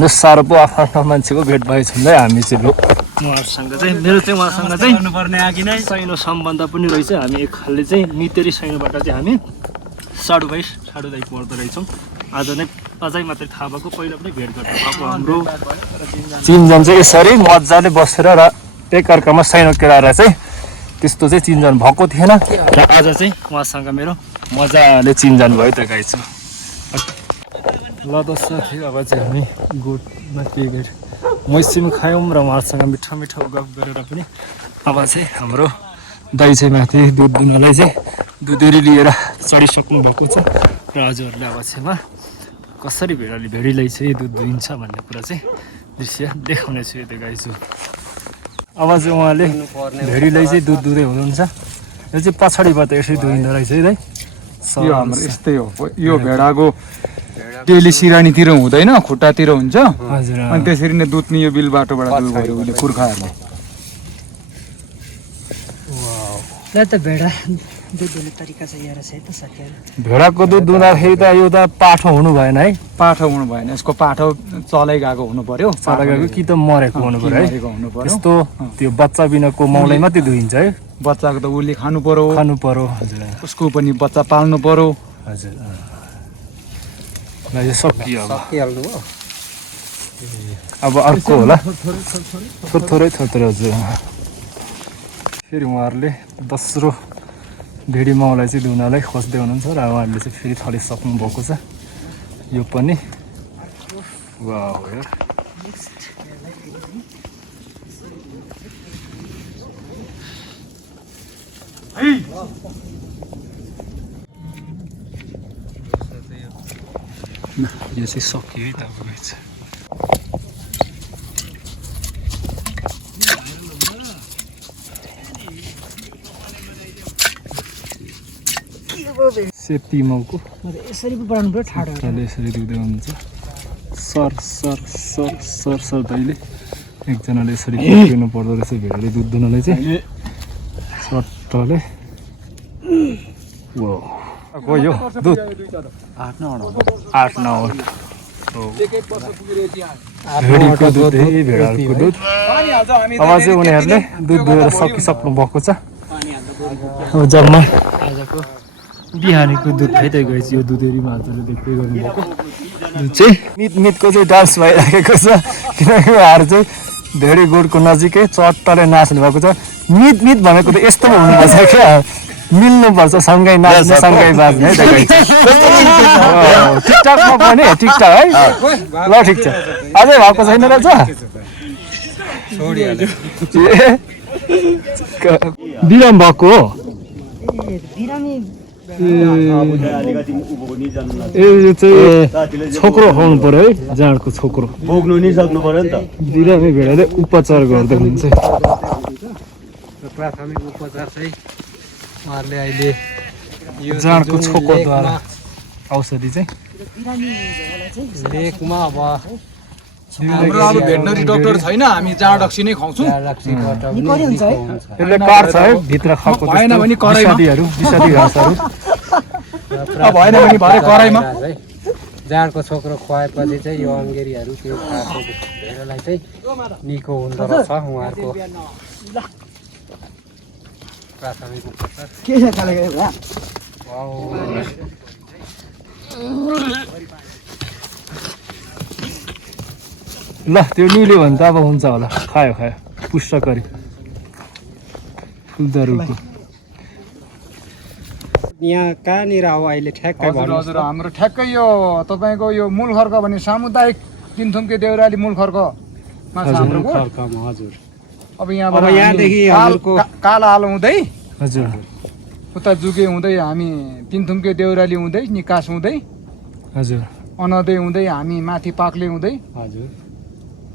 त साह्रो पो आफ्नो मान्छेको भेट भएछौँ है हामी चाहिँ उहाँहरूसँग चाहिँ मेरो चाहिँ उहाँसँग चाहिँ पर्ने आगि नै साइनो सम्बन्ध पनि रहेछ हामी एक खालले चाहिँ मितेरी साइनोबाट चाहिँ हामी साडु दाइ पर्दो रहेछौँ आज नै अझै मात्रै थाहा भएको पहिला पनि भेट गर्नु भएको हाम्रो चिनजान चाहिँ यसरी मजाले बसेर र एकअर्कामा साइनो केलाएर चाहिँ त्यस्तो चाहिँ चिनजान भएको थिएन र आज चाहिँ उहाँसँग मेरो मजाले चिनजान भयो त गाइस ल दोस्रो थियो अब चाहिँ हामी गोठमा केही मैसिम खायौँ र उहाँहरूसँग मिठो मिठो गफ गरेर पनि अब चाहिँ हाम्रो दाइ चाहिँ माथि दुध दुनलाई चाहिँ दुधेरी लिएर चढिसक्नु भएको छ र हजुरहरूले अब चाहिँ कसरी भेडीलाई चाहिँ दुध दुइन्छ भन्ने कुरा चाहिँ दृश्य देखाउने छु त्यो गाइजु अब चाहिँ उहाँले भेडीलाई चाहिँ दुध दुँदै हुनुहुन्छ यो चाहिँ पछाडिबाट यसरी दुहिँदो रहेछ है दाइ यो हाम्रो यस्तै हो यो भेडाको डेली सिरानीतिर हुँदैन खुट्टातिर हुन्छ हजुर अनि त्यसरी नै दुध नि यो बिल बाटोबाट दुध गयो उसले पुर्खाहरूले ल त भेडा दुध दुने तरिका चाहिँ यहाँ रहेछ है त साथीहरू भेडाको दुध दुँदाखेरि त यो त पाठो हुनु भएन है पाठो हुनु भएन यसको पाठो चलै गएको हुनु पर्यो चला गएको कि त मरेको हुनु पर्यो है हुनु पर्यो यस्तो त्यो बच्चा बिनाको मौलाई मात्रै दुहिन्छ है बच्चाको त उसले खानु पर्यो हजुर उसको पनि बच्चा पाल्नु पर्यो हजुर ल यो सकियो अब सकिहाल्नु भयो अब अर्को होला थोरै हजुर फेरि उहाँहरूले दोस्रो भेडी माउलाई चाहिँ दुहुनालाई खोज्दै हुनुहुन्छ र उहाँहरूले चाहिँ फेरि थलिसक्नु भएको छ यो पनि वाह यार यो चाहिँ सकियो है तपाईँको चाहिँ सेती माउको यसरी पो बढाउनु पर्यो ठाडो यसरी दुख्दै हुनुहुन्छ sir sir sir sir sir दाइले एकजनाले यसरी पक्रिनु पर्दो रहेछ भेडले दुध दुनलाई चाहिँ सट्टले गयो दुध 8-9 भेडीको दुध भेडाहरूको दुध अब चाहिँ उनीहरूले दुध दुहेर सकिसक्नु भएको छ अब जम्मा आजको बिहानीको दुध खाइदै गएपछि यो दुधेरीमा हजुरले देख्दै गर्नुभएको दुध चाहिँ मितको चाहिँ डान्स भइराखेको छ किनकि उहाँहरू चाहिँ धेरै गोठको नजिकै चट्टले नाच्नु भएको छ मित भनेको त यस्तो हुनुपर्छ क्या मिल्नुपर्छ सँगै नाच्ने सँगै बाज्ने है टिकटकमा पनि टिकटक है ल ठिक छ अझै भएको छैन रहेछ बिराम भएको हो ए यो चाहिँ छोक्रो खुवाउनु पर्यो है जाँडको छोक्रो बोक्नु नि सक्नु पर्यो नि त बिरामी भेडाले उपचार गर्दै हुन्छ प्राथमिक उपचार चाहिँ उहाँहरूले अहिले जाँडको छोक्रोद्वारा औषधि चाहिँ लेकमा अब हाम्रो अब भेटनरी डाक्टर छैन हामी जाँड रक्सी नै खुवाउँछौँ यसले काट्छ है भित्र खाएको भएन भने कराईमा विषादी घाँसहरू भएन भने भरे कराईमा जाँडको छोक्रो खुवाएपछि चाहिँ यो अङ्गेरीहरू त्यो खाएको भेडालाई चाहिँ निको हुँदो रहेछ उहाँहरूको प्राथमिक उपचार ल त्यो निल्यो भने त अब हुन्छ होला खायो पुष्ट गरी फुलदारूको यहाँ कहाँनिर अब अहिले ठ्याक्कै हजुर हाम्रो ठ्याक्कै यो तपाईँको यो मूल खर्क भने सामुदायिक तिनथुम्के देउराली मूल खर्कमा छ हाम्रो गोठ। हजुर अब यहाँदेखि काला आलो हुँदै हजुर उता जुगे हुँदै हामी तिनथुम्के देउराली हुँदै निकास हुँदै हजुर अनदै हुँदै हामी माथि पाक्ले हुँदै हजुर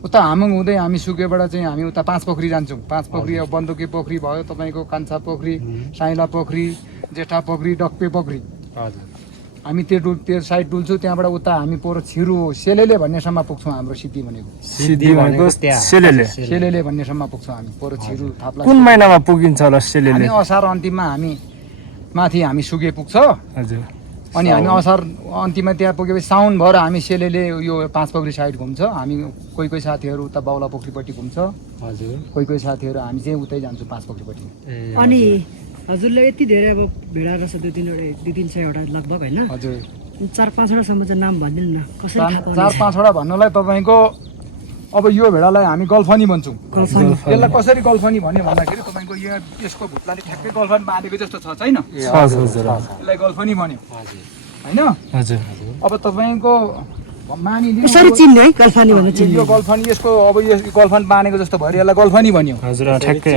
उता हामुङ हुँदै हामी सुकेबाट चाहिँ हामी उता 5 पोखरी जान्छौँ। 5 पोखरी अब बन्दुकी पोखरी भयो तपाईँको कान्छा पोखरी साइला पोखरी जेठा पोखरी डक्पे पोखरी हजुर हामी त्यो साइड डुल्छौँ त्यहाँबाट उता हामी पोरो छिरु सेलेले भन्नेसम्म पुग्छौँ। हाम्रो सिद्धि भनेको सेलेले भन्नेसम्म पुग्छौँ हामी पोरो छिरु थाप्ला। कुन महिनामा पुगिन्छ होला सेलेले? असार अन्तिममा हामी माथि हामी सुके पुग्छ। हजुर अनि हामी असार अन्तिममा त्यहाँ पुगेपछि साउन भएर हामी सेलेले यो 5 पोखरी साइड घुम्छ हामी कोही साथीहरू उता बाउला पोखरीपट्टि घुम्छ हजुर कोही साथीहरू हामी चाहिँ उतै जान्छौँ 5 पोखरीपट्टि अनि हजुरले यति धेरै अब भेडा रहेछ 2-3 वटा लगभग होइन हजुर 4-5 वटासम्म चाहिँ नाम भनिदिनु न कसरी थाहा पाउने 4-5 वटा भन्नुलाई तपाईँको अब यो भेडालाई हामी गल्फनी भन्छौँ यसलाई कसरी गल्फनी भन्यो भन्दाखेरि तपाईँको यो यसको भुत्लाले ठ्याक्कै गल्फनी बाँधेको जस्तो छ छैन यसलाई गल्फनी भन्यो होइन हजुर अब तपाईँको मानिलिनु कसरी चिन्ने है गल्फानी भनेर चिन्ने यो गल्फनी यसको अब यो गल्फनी बाँधेको जस्तो भयो यसलाई गल्फनी भन्यो हजुर ठ्याक्कै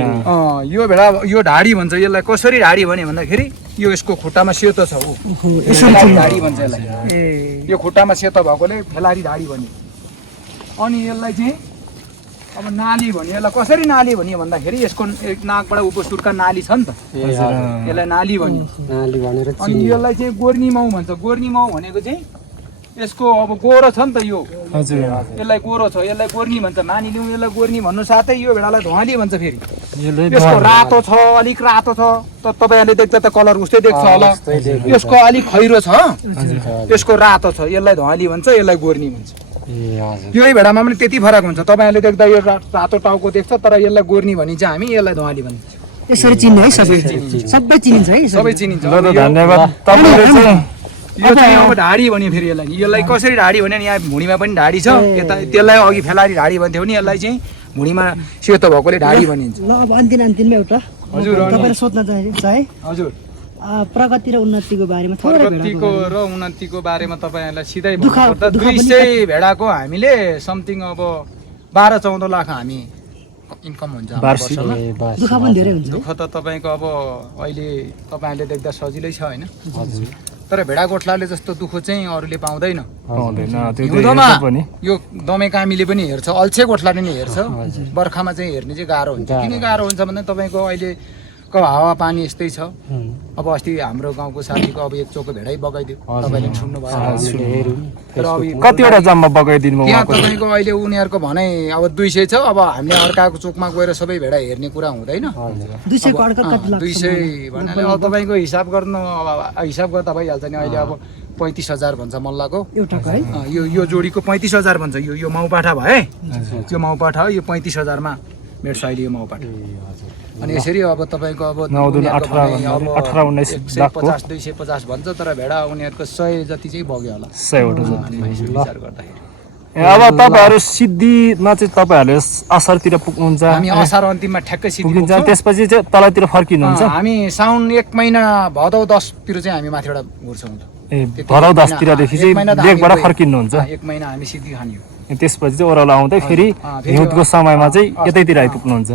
यो भेडा यो ढाडी भन्छ यसलाई कसरी ढाडी भन्यो भन्दाखेरि यो यसको खुट्टामा सेतो छ ऊ फेलारी ढाडी भन्छ यसलाई यो खुट्टामा सेतो भएकोले फेलारी ढाडी भन्यो अनि यसलाई चाहिँ अब नाली भन्यो यसलाई कसरी नाली भन्यो भन्दाखेरि यसको एक नाकबाट उप सुर्का नाली छ नि त यसलाई नाली भन्यो नाली भनेर अनि यसलाई चाहिँ गोर्नी माउ भन्छ गोर्नी माउ भनेको चाहिँ यसको अब गोरो छ नि त यो हजुर यसलाई गोरो छ यसलाई गोर्नी भन्छ मानिलिउँ यसलाई गोर्नी भन्नु साथै यो भेडालाई धुवाली भन्छ फेरि यसले यसको रातो छ अलिक रातो छ त तपाईँहरूले देख्दा त कलर उस्तै देख्छ होला यसको अलिक खैरो छ यसको रातो छ यसलाई धुवाली भन्छ यसलाई गोर्नी भन्छ यही भेडामा पनि त्यति फरक हुन्छ तपाईँहरूले देख्दा यो रातो टाउको देख्छ तर यसलाई गोर्नी भनिन्छ हामी यसलाई धुवाली भन्छ यसरी चिन्ने है सबै सबै चिनिन्छ है सबै चिनिन्छ ल त धन्यवाद तपाईँले चाहिँ यो चाहिँ अब ढाडी भन्यो फेरि यसलाई कसरी ढाडी भन्यो नि यहाँ भुँडीमा पनि ढाडी छ यता त्यसलाई अघि फेलारी ढाडी भन्थ्यो भने यसलाई चाहिँ भुँडीमा सेतो भएकोले ढाडी भनिन्छ ल अब अन्तिममा एउटा हजुर, अनि- तपाईँले सोध्न चाहे हजुर प्रगति र उन्नतिको बारेमा थोरै प्रगतिको र उन्नतिको बारेमा तपाईँहरूलाई सिधै दुःख भन्नुपर्दा पनि 200 भेडाको हामीले समथिङ अब 12-14 लाख हामी इन्कम हुन्छ हाम्रो वार्षिक। वर्षमा। दुःख पनि धेरै हुन्छ दुःख त तपाईँको अब अहिले तपाईँहरूले देख्दा सजिलै छ होइन हजुर तर भेडा गोठलाले जस्तो दुःख चाहिँ अरूले पाउँदैन पाउँदैन त्यो त हिउँदोमा हेर्नु पनि यो दमे कामीले पनि हेर्छ अल्छे गोठलाले नि हेर्छ बर्खामा चाहिँ हेर्ने चाहिँ गाह्रो हुन्छ किन गाह्रो हुन्छ भने तपाईँको अहिलेको हावापानी यस्तै छ अब अस्ति हाम्रो गाउँको साथीको अब एक चोको भेडै बगाइदियो तपाईँले पनि सुन्नुभयो तर अब कतिवटा जम्मा बगाइदिनु त्यहाँ तपाईँको अहिले उनीहरूको भनाइ अब 200 छ अब हामीले अर्काको चोकमा गएर सबै भेडा हेर्ने कुरा हुँदैन 200 को अड्का कति लाग्छ 200 भन्नाले अब तपाईँको हिसाब गर्नु अब हिसाब गर्दा भइहाल्छ नि अहिले अब 35,000 भन्छ मल्लाको एउटाको है यो जोडीको 35,000 भन्छ यो माउपाठा भए यो माउपाठा हो यो 35,000 मा भेट्छ अहिले यो माउपाठा अनि यसरी अब तपाईँको अब 18-19 लाखको 150-250 भन्छ तर भेडा उनीहरूको 100 जति चाहिँ बग्यो होला 100 वटा अनि विचार गर्दाखेरि अब तपाईँहरू सिद्धिमा चाहिँ तपाईँहरूले असारतिर पुग्नुहुन्छ हामी असार अन्तिममा ठ्याक्कै सिद्धि पुगिन्छ पुग्छौँ। त्यसपछि चाहिँ तलतिर फर्किनुहुन्छ हामी साउन 1 महिना भदौ 10 तिर चाहिँ हामी माथिबाट घुर्छौँ ए भरौ 10 तिरदेखि चाहिँ लेकबाट फर्किनुहुन्छ 1 महिना हामी सिद्धि खानियो त्यसपछि चाहिँ ओह्रालो आउँदै फेरि हिउँदको समयमा चाहिँ यतैतिर आइपुग्नुहुन्छ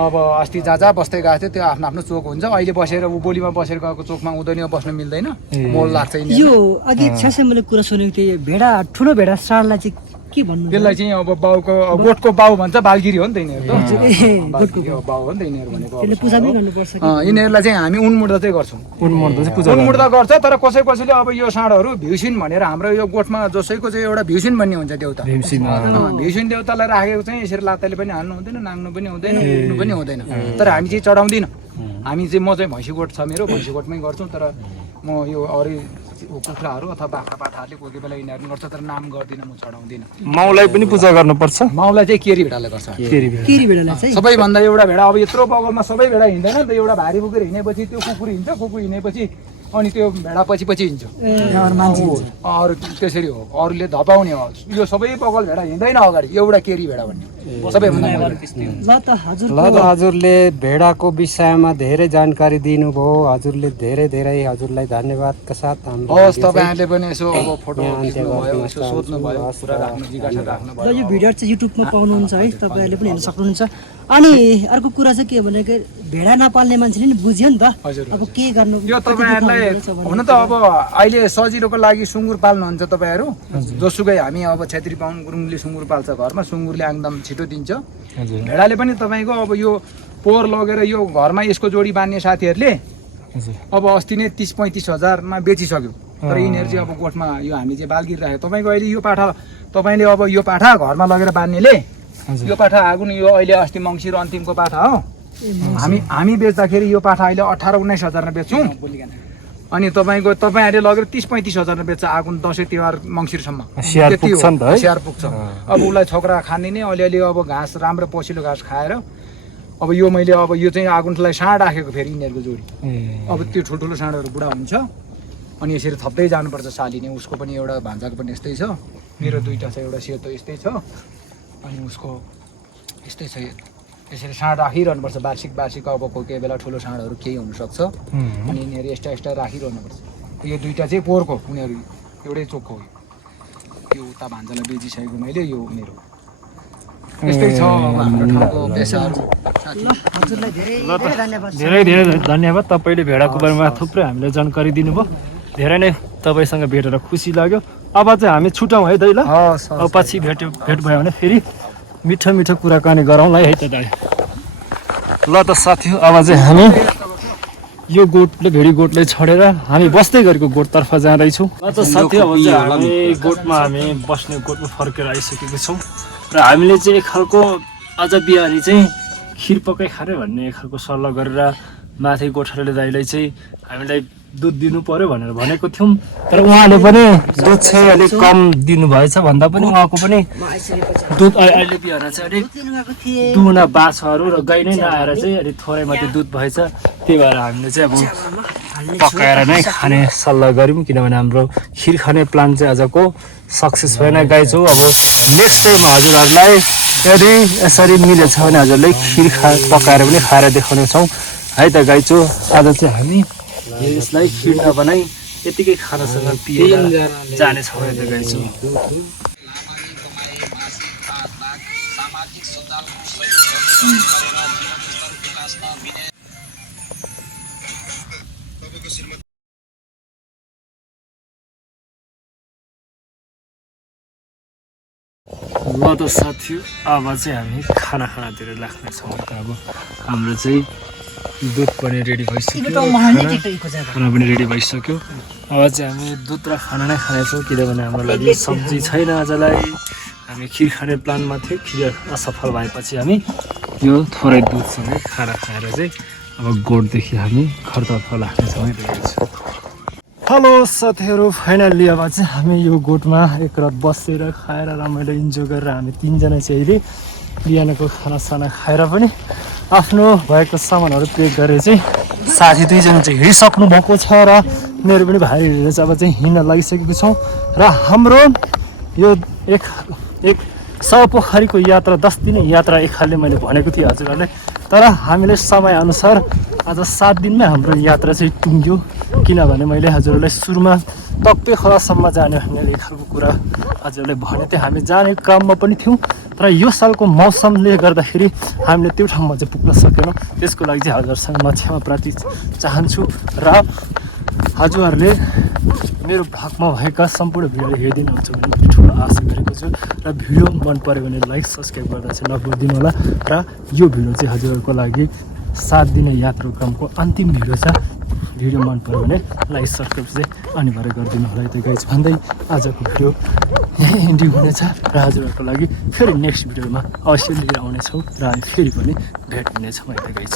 अब अस्ति जहाँ बस्दै गएको थियो त्यो आफ्नो आफ्नो चोक हुन्छ अहिले बसेर बोलीमा बसेर गएको चोकमा उदैनीमा बस्न मिल्दैन मोल लाग्छ यिनीहरू। यो अघि छ्यासै मैले कुरा सुनेको थिएँ भेडा ठुलो भेडा सारलाई चाहिँ के भन्नु त्यसलाई चाहिँ अब बाउको गोठको बाउ भन्छ बालगिरी हो नि त यिनीहरू गोठको त बाउ हो नि त यिनीहरू भनेको त्यसले पूजा पनि गर्नुपर्छ कि यिनीहरूलाई चाहिँ हामी उन्मुर्दा चाहिँ गर्छौँ उन्मर्दा चाहिँ पूजा उन्मुर्दा गर्छ तर कसैले अब यो साँडहरू भ्युसिन भनेर हाम्रो यो गोठमा जसैको चाहिँ एउटा भ्युसिन भन्ने हुन्छ देउता भीमसिंह भ्युसिन देउतालाई राखेको चाहिँ यसरी लात्ताले पनि हाल्नु हुँदैन नाङ्नु पनि हुँदैन उठ्नु पनि हुँदैन तर हामी चाहिँ चढाउँदिनँ हामी चाहिँ म चाहिँ भैँसी गोठ छ मेरो भैँसी गोठमै गर्छौँ तर म यो अरू कुखुराहरू अथवा बाख्रा पाठाहरूले कोही कोही बेला यिनीहरू गर्छ तर नाम गर्दिनँ म चढाउँदिनँ माउलाई पनि पूजा गर्नुपर्छ माउलाई चाहिँ केरी भेडाले गर्छ केरी भेडालाई चाहिँ सबैभन्दा एउटा भेडा अब यत्रो बगलमा सबै भेडा हिँड्दैन नि त एउटा भारी बोकेर हिँडेपछि त्यो कुकुर हिँड्छ कुकुर हिँडेपछि अनि त्यो भेडा पछि पछि हिँड्छ अरू त्यसरी हो अरूले धपाउने हो यो सबै बगल भेडा हिँड्दैन अगाडि एउटा केरी भेडा भन्ने सबैभन्दा ल त हजुर ल त हजुरले भेडाको विषयमा धेरै जानकारी दिनुभयो हजुरले धेरै धेरै हजुरलाई धन्यवादका साथ हाम्रो हस् तपाईँहरूले पनि यसो अब फोटो खिच्नुभयो यसो सोध्नुभयो कुरा राख्नु जिज्ञासा र राख्नुभयो यो भिडियो चाहिँ युट्युबमा पाउनुहुन्छ है तपाईँहरूले पनि हेर्न सक्नुहुन्छ अनि अर्को कुरा चाहिँ के भनेको भेडा नपाल्ने मान्छेले नि बुझ्यो नि त हजुर, अब के गर्नु यो तपाईँहरूलाई हुन त अब अहिले सजिलोको लागि सुँगुर पाल्नुहुन्छ तपाईँहरू जोसुकै हामी अब छेत्री बाहुन गुरुङले सुँगुर पाल्छ घरमा सुँगुरले एकदम छिटो दिन्छ भेडाले पनि तपाईँको अब यो पोहोर लगेर यो घरमा यसको जोडी बान्ने साथीहरूले अब अस्ति नै 30-35 हजारमा बेचिसक्यो तर यिनीहरू चाहिँ अब गोठमा यो हामी चाहिँ बालगिर राख्यो तपाईँको अहिले यो पाठा तपाईँले अब यो पाठा घरमा लगेर बान्नेले यो पाठा आगुन यो अहिले अस्ति मङ्सिर अन्तिमको पाठा हो हामी बेच्दाखेरि यो पाठा अहिले 18-19 हजारमा बेच्छौँ अनि तपाईँहरूले लगेर 30-35 हजारमा बेच्छ आगो दसैँ तिहार मङ्सिरसम्म स्याहार त्यति हो। पुग्छ नि त है? स्याहार पुग्छ। अब उसलाई छोक्रा खाने नै अलिअलि अब घाँस राम्रो पसिलो घाँस खाएर अब यो मैले अब यो चाहिँ आगुनलाई साँड राखेको फेरि यिनीहरूको जोडी। अब त्यो ठुल्ठुलो साँडहरू बुढा हुन्छ अनि यसरी थप्दै जानुपर्छ सालीले। उसको पनि एउटा भान्जाको पनि यस्तै छ, मेरो दुईवटा छ, एउटा सेतो यस्तै छ अनि उसको यस्तै छ। यसरी साँड राखिरहनुपर्छ वार्षिक अब कोही बेला ठुलो साँडहरू केही हुनसक्छ अनि यिनीहरू एक्स्ट्रा राखिरहनुपर्छ। यो दुईवटा चाहिँ पोहोरको उनीहरू एउटै चोकको हो। यो उता भान्जालाई बेचिसकेको मैले यो मेरो यस्तै छ अब हाम्रो ठाउँको पेसाहरू। हजुरलाई धेरै धेरै धन्यवाद। धेरै धेरै धन्यवाद। तपाईँले भेडाको बारेमा थुप्रै हामीलाई जानकारी दिनुभयो। धेरै नै तपाईँसँग भेटेर खुसी लाग्यो। अब चाहिँ हामी छुटौँ है दाइ ल? अब पछि भेट भयो भने फेरि मिठो मिठो कुराकानी गरौँला है त दाइ। ल त साथी, अब चाहिँ हामी यो गोठले भेडी गोठलाई छोडेर हामी बस्दै गरेको गोठतर्फ जाँदैछौँ। ल त साथी, अब चाहिँ हामी गोठमा हामी बस्ने गोठमा फर्केर आइसकेको छौँ र हामीले चाहिँ एक खालको आज बिहानी चाहिँ खिर पकाइ खाने भन्ने एक खालको सल्लाह गरेर माथि गोठाले दाइलाई चाहिँ हामीलाई दुध दिनु पर्यो भनेर भनेको थियौँ। तर उहाँले पनि दुध चाहिँ अलिक कम दिनुभएछ भन्दा पनि उहाँको पनि दुध अहिले बिहान चाहिँ अलिक दुहुना बाछाहरू र गाई नै नआएर चाहिँ अलिक थोरै मात्रै दुध भएछ। त्यही भएर हामीले चाहिँ अब पकाएर नै खाने सल्लाह गऱ्यौँ, किनभने हाम्रो खिर खाने प्लान चाहिँ आजको सक्सेस भएन गाइजो। अब नेक्स्ट टाइम हजुरहरूलाई यदि यसरी मिलेछ भने हजुरले खिर पकाएर पनि खाएर देखाउनेछौँ है त गाइजो। आज चाहिँ हामी यसलाई खिर नबनाई यतिकै खानासँग पिएर जानेछौँ है त गाइजो। ल त साथी, अब चाहिँ हामी खानातिर लाग्नेछौँ। अब हाम्रो चाहिँ दुध पनि रेडी भइसक्यो, खाना पनि रेडी भइसक्यो। अब चाहिँ हामी दुध र खाना नै खानेछौँ, किनभने हाम्रो लागि सब्जी छैन आजलाई। हामी खिर खाने प्लानमा थियो, खिर असफल भएपछि हामी यो थोरै दुधसँगै खाना खाएर चाहिँ अब गोठदेखि हामी घरतर्फ लाग्नेछौँ है त। हेलो साथीहरू, फाइनल्ली अब चाहिँ हामी यो गोठमा एक रात बसेर खाएर रमाइलो इन्जोय गरेर हामी तिनजना चाहिँ अहिले बिहानको खानासाना खाएर पनि आफ्नो भएको सामानहरू पेक गरेर चाहिँ साथी दुईजना चाहिँ हिँडिसक्नु भएको छ र मेरो पनि भाइ हिँडेर चाहिँ अब चाहिँ हिँड्न लागिसकेको छौँ। र हाम्रो यो एक सौपोखरीको यात्रा 10 दिने यात्रा एक खालले मैले भनेको थिएँ हजुरहरूलाई, तर हामीले समयअनुसार आज 7 दिनमै हाम्रो यात्रा चाहिँ टुङ्ग्यो। किनभने मैले हजुरहरूलाई सुरुमा तक्पे खोलासम्म जाने भन्ने एक खालको कुरा हजुरलाई भने थिएँ। हामी जाने क्रममा पनि थियौँ, तर यो सालको मौसमले गर्दाखेरि हामीले त्यो ठाउँमा चाहिँ पुग्न सकेनौँ। त्यसको लागि चाहिँ हजुरसँग म क्षमा प्रार्थी चाहन्छु र हजुरहरूले मेरो भागमा भएका सम्पूर्ण भिडियोले हेरिदिनुहुन्छ भने मैले ठुलो आशा गरेको छु। र भिडियो मन पऱ्यो भने लाइक सब्सक्राइब गर्दा चाहिँ नबिर्दिनु होला। र यो भिडियो चाहिँ हजुरहरूको लागि 7 दिने यात्राक्रमको अन्तिम भिडियो छ। भिडियो मन पऱ्यो भने लाइक सब्सक्राइब चाहिँ अनिवार्य गरिदिनु होला त गाइज भन्दै आजको भिडियो यहीँ एन्डिङ हुनेछ। र हजुरहरूको लागि फेरि नेक्स्ट भिडियोमा अवश्य लिएर आउनेछौँ र हामी फेरि पनि भेट हुनेछौँ है त गाइज।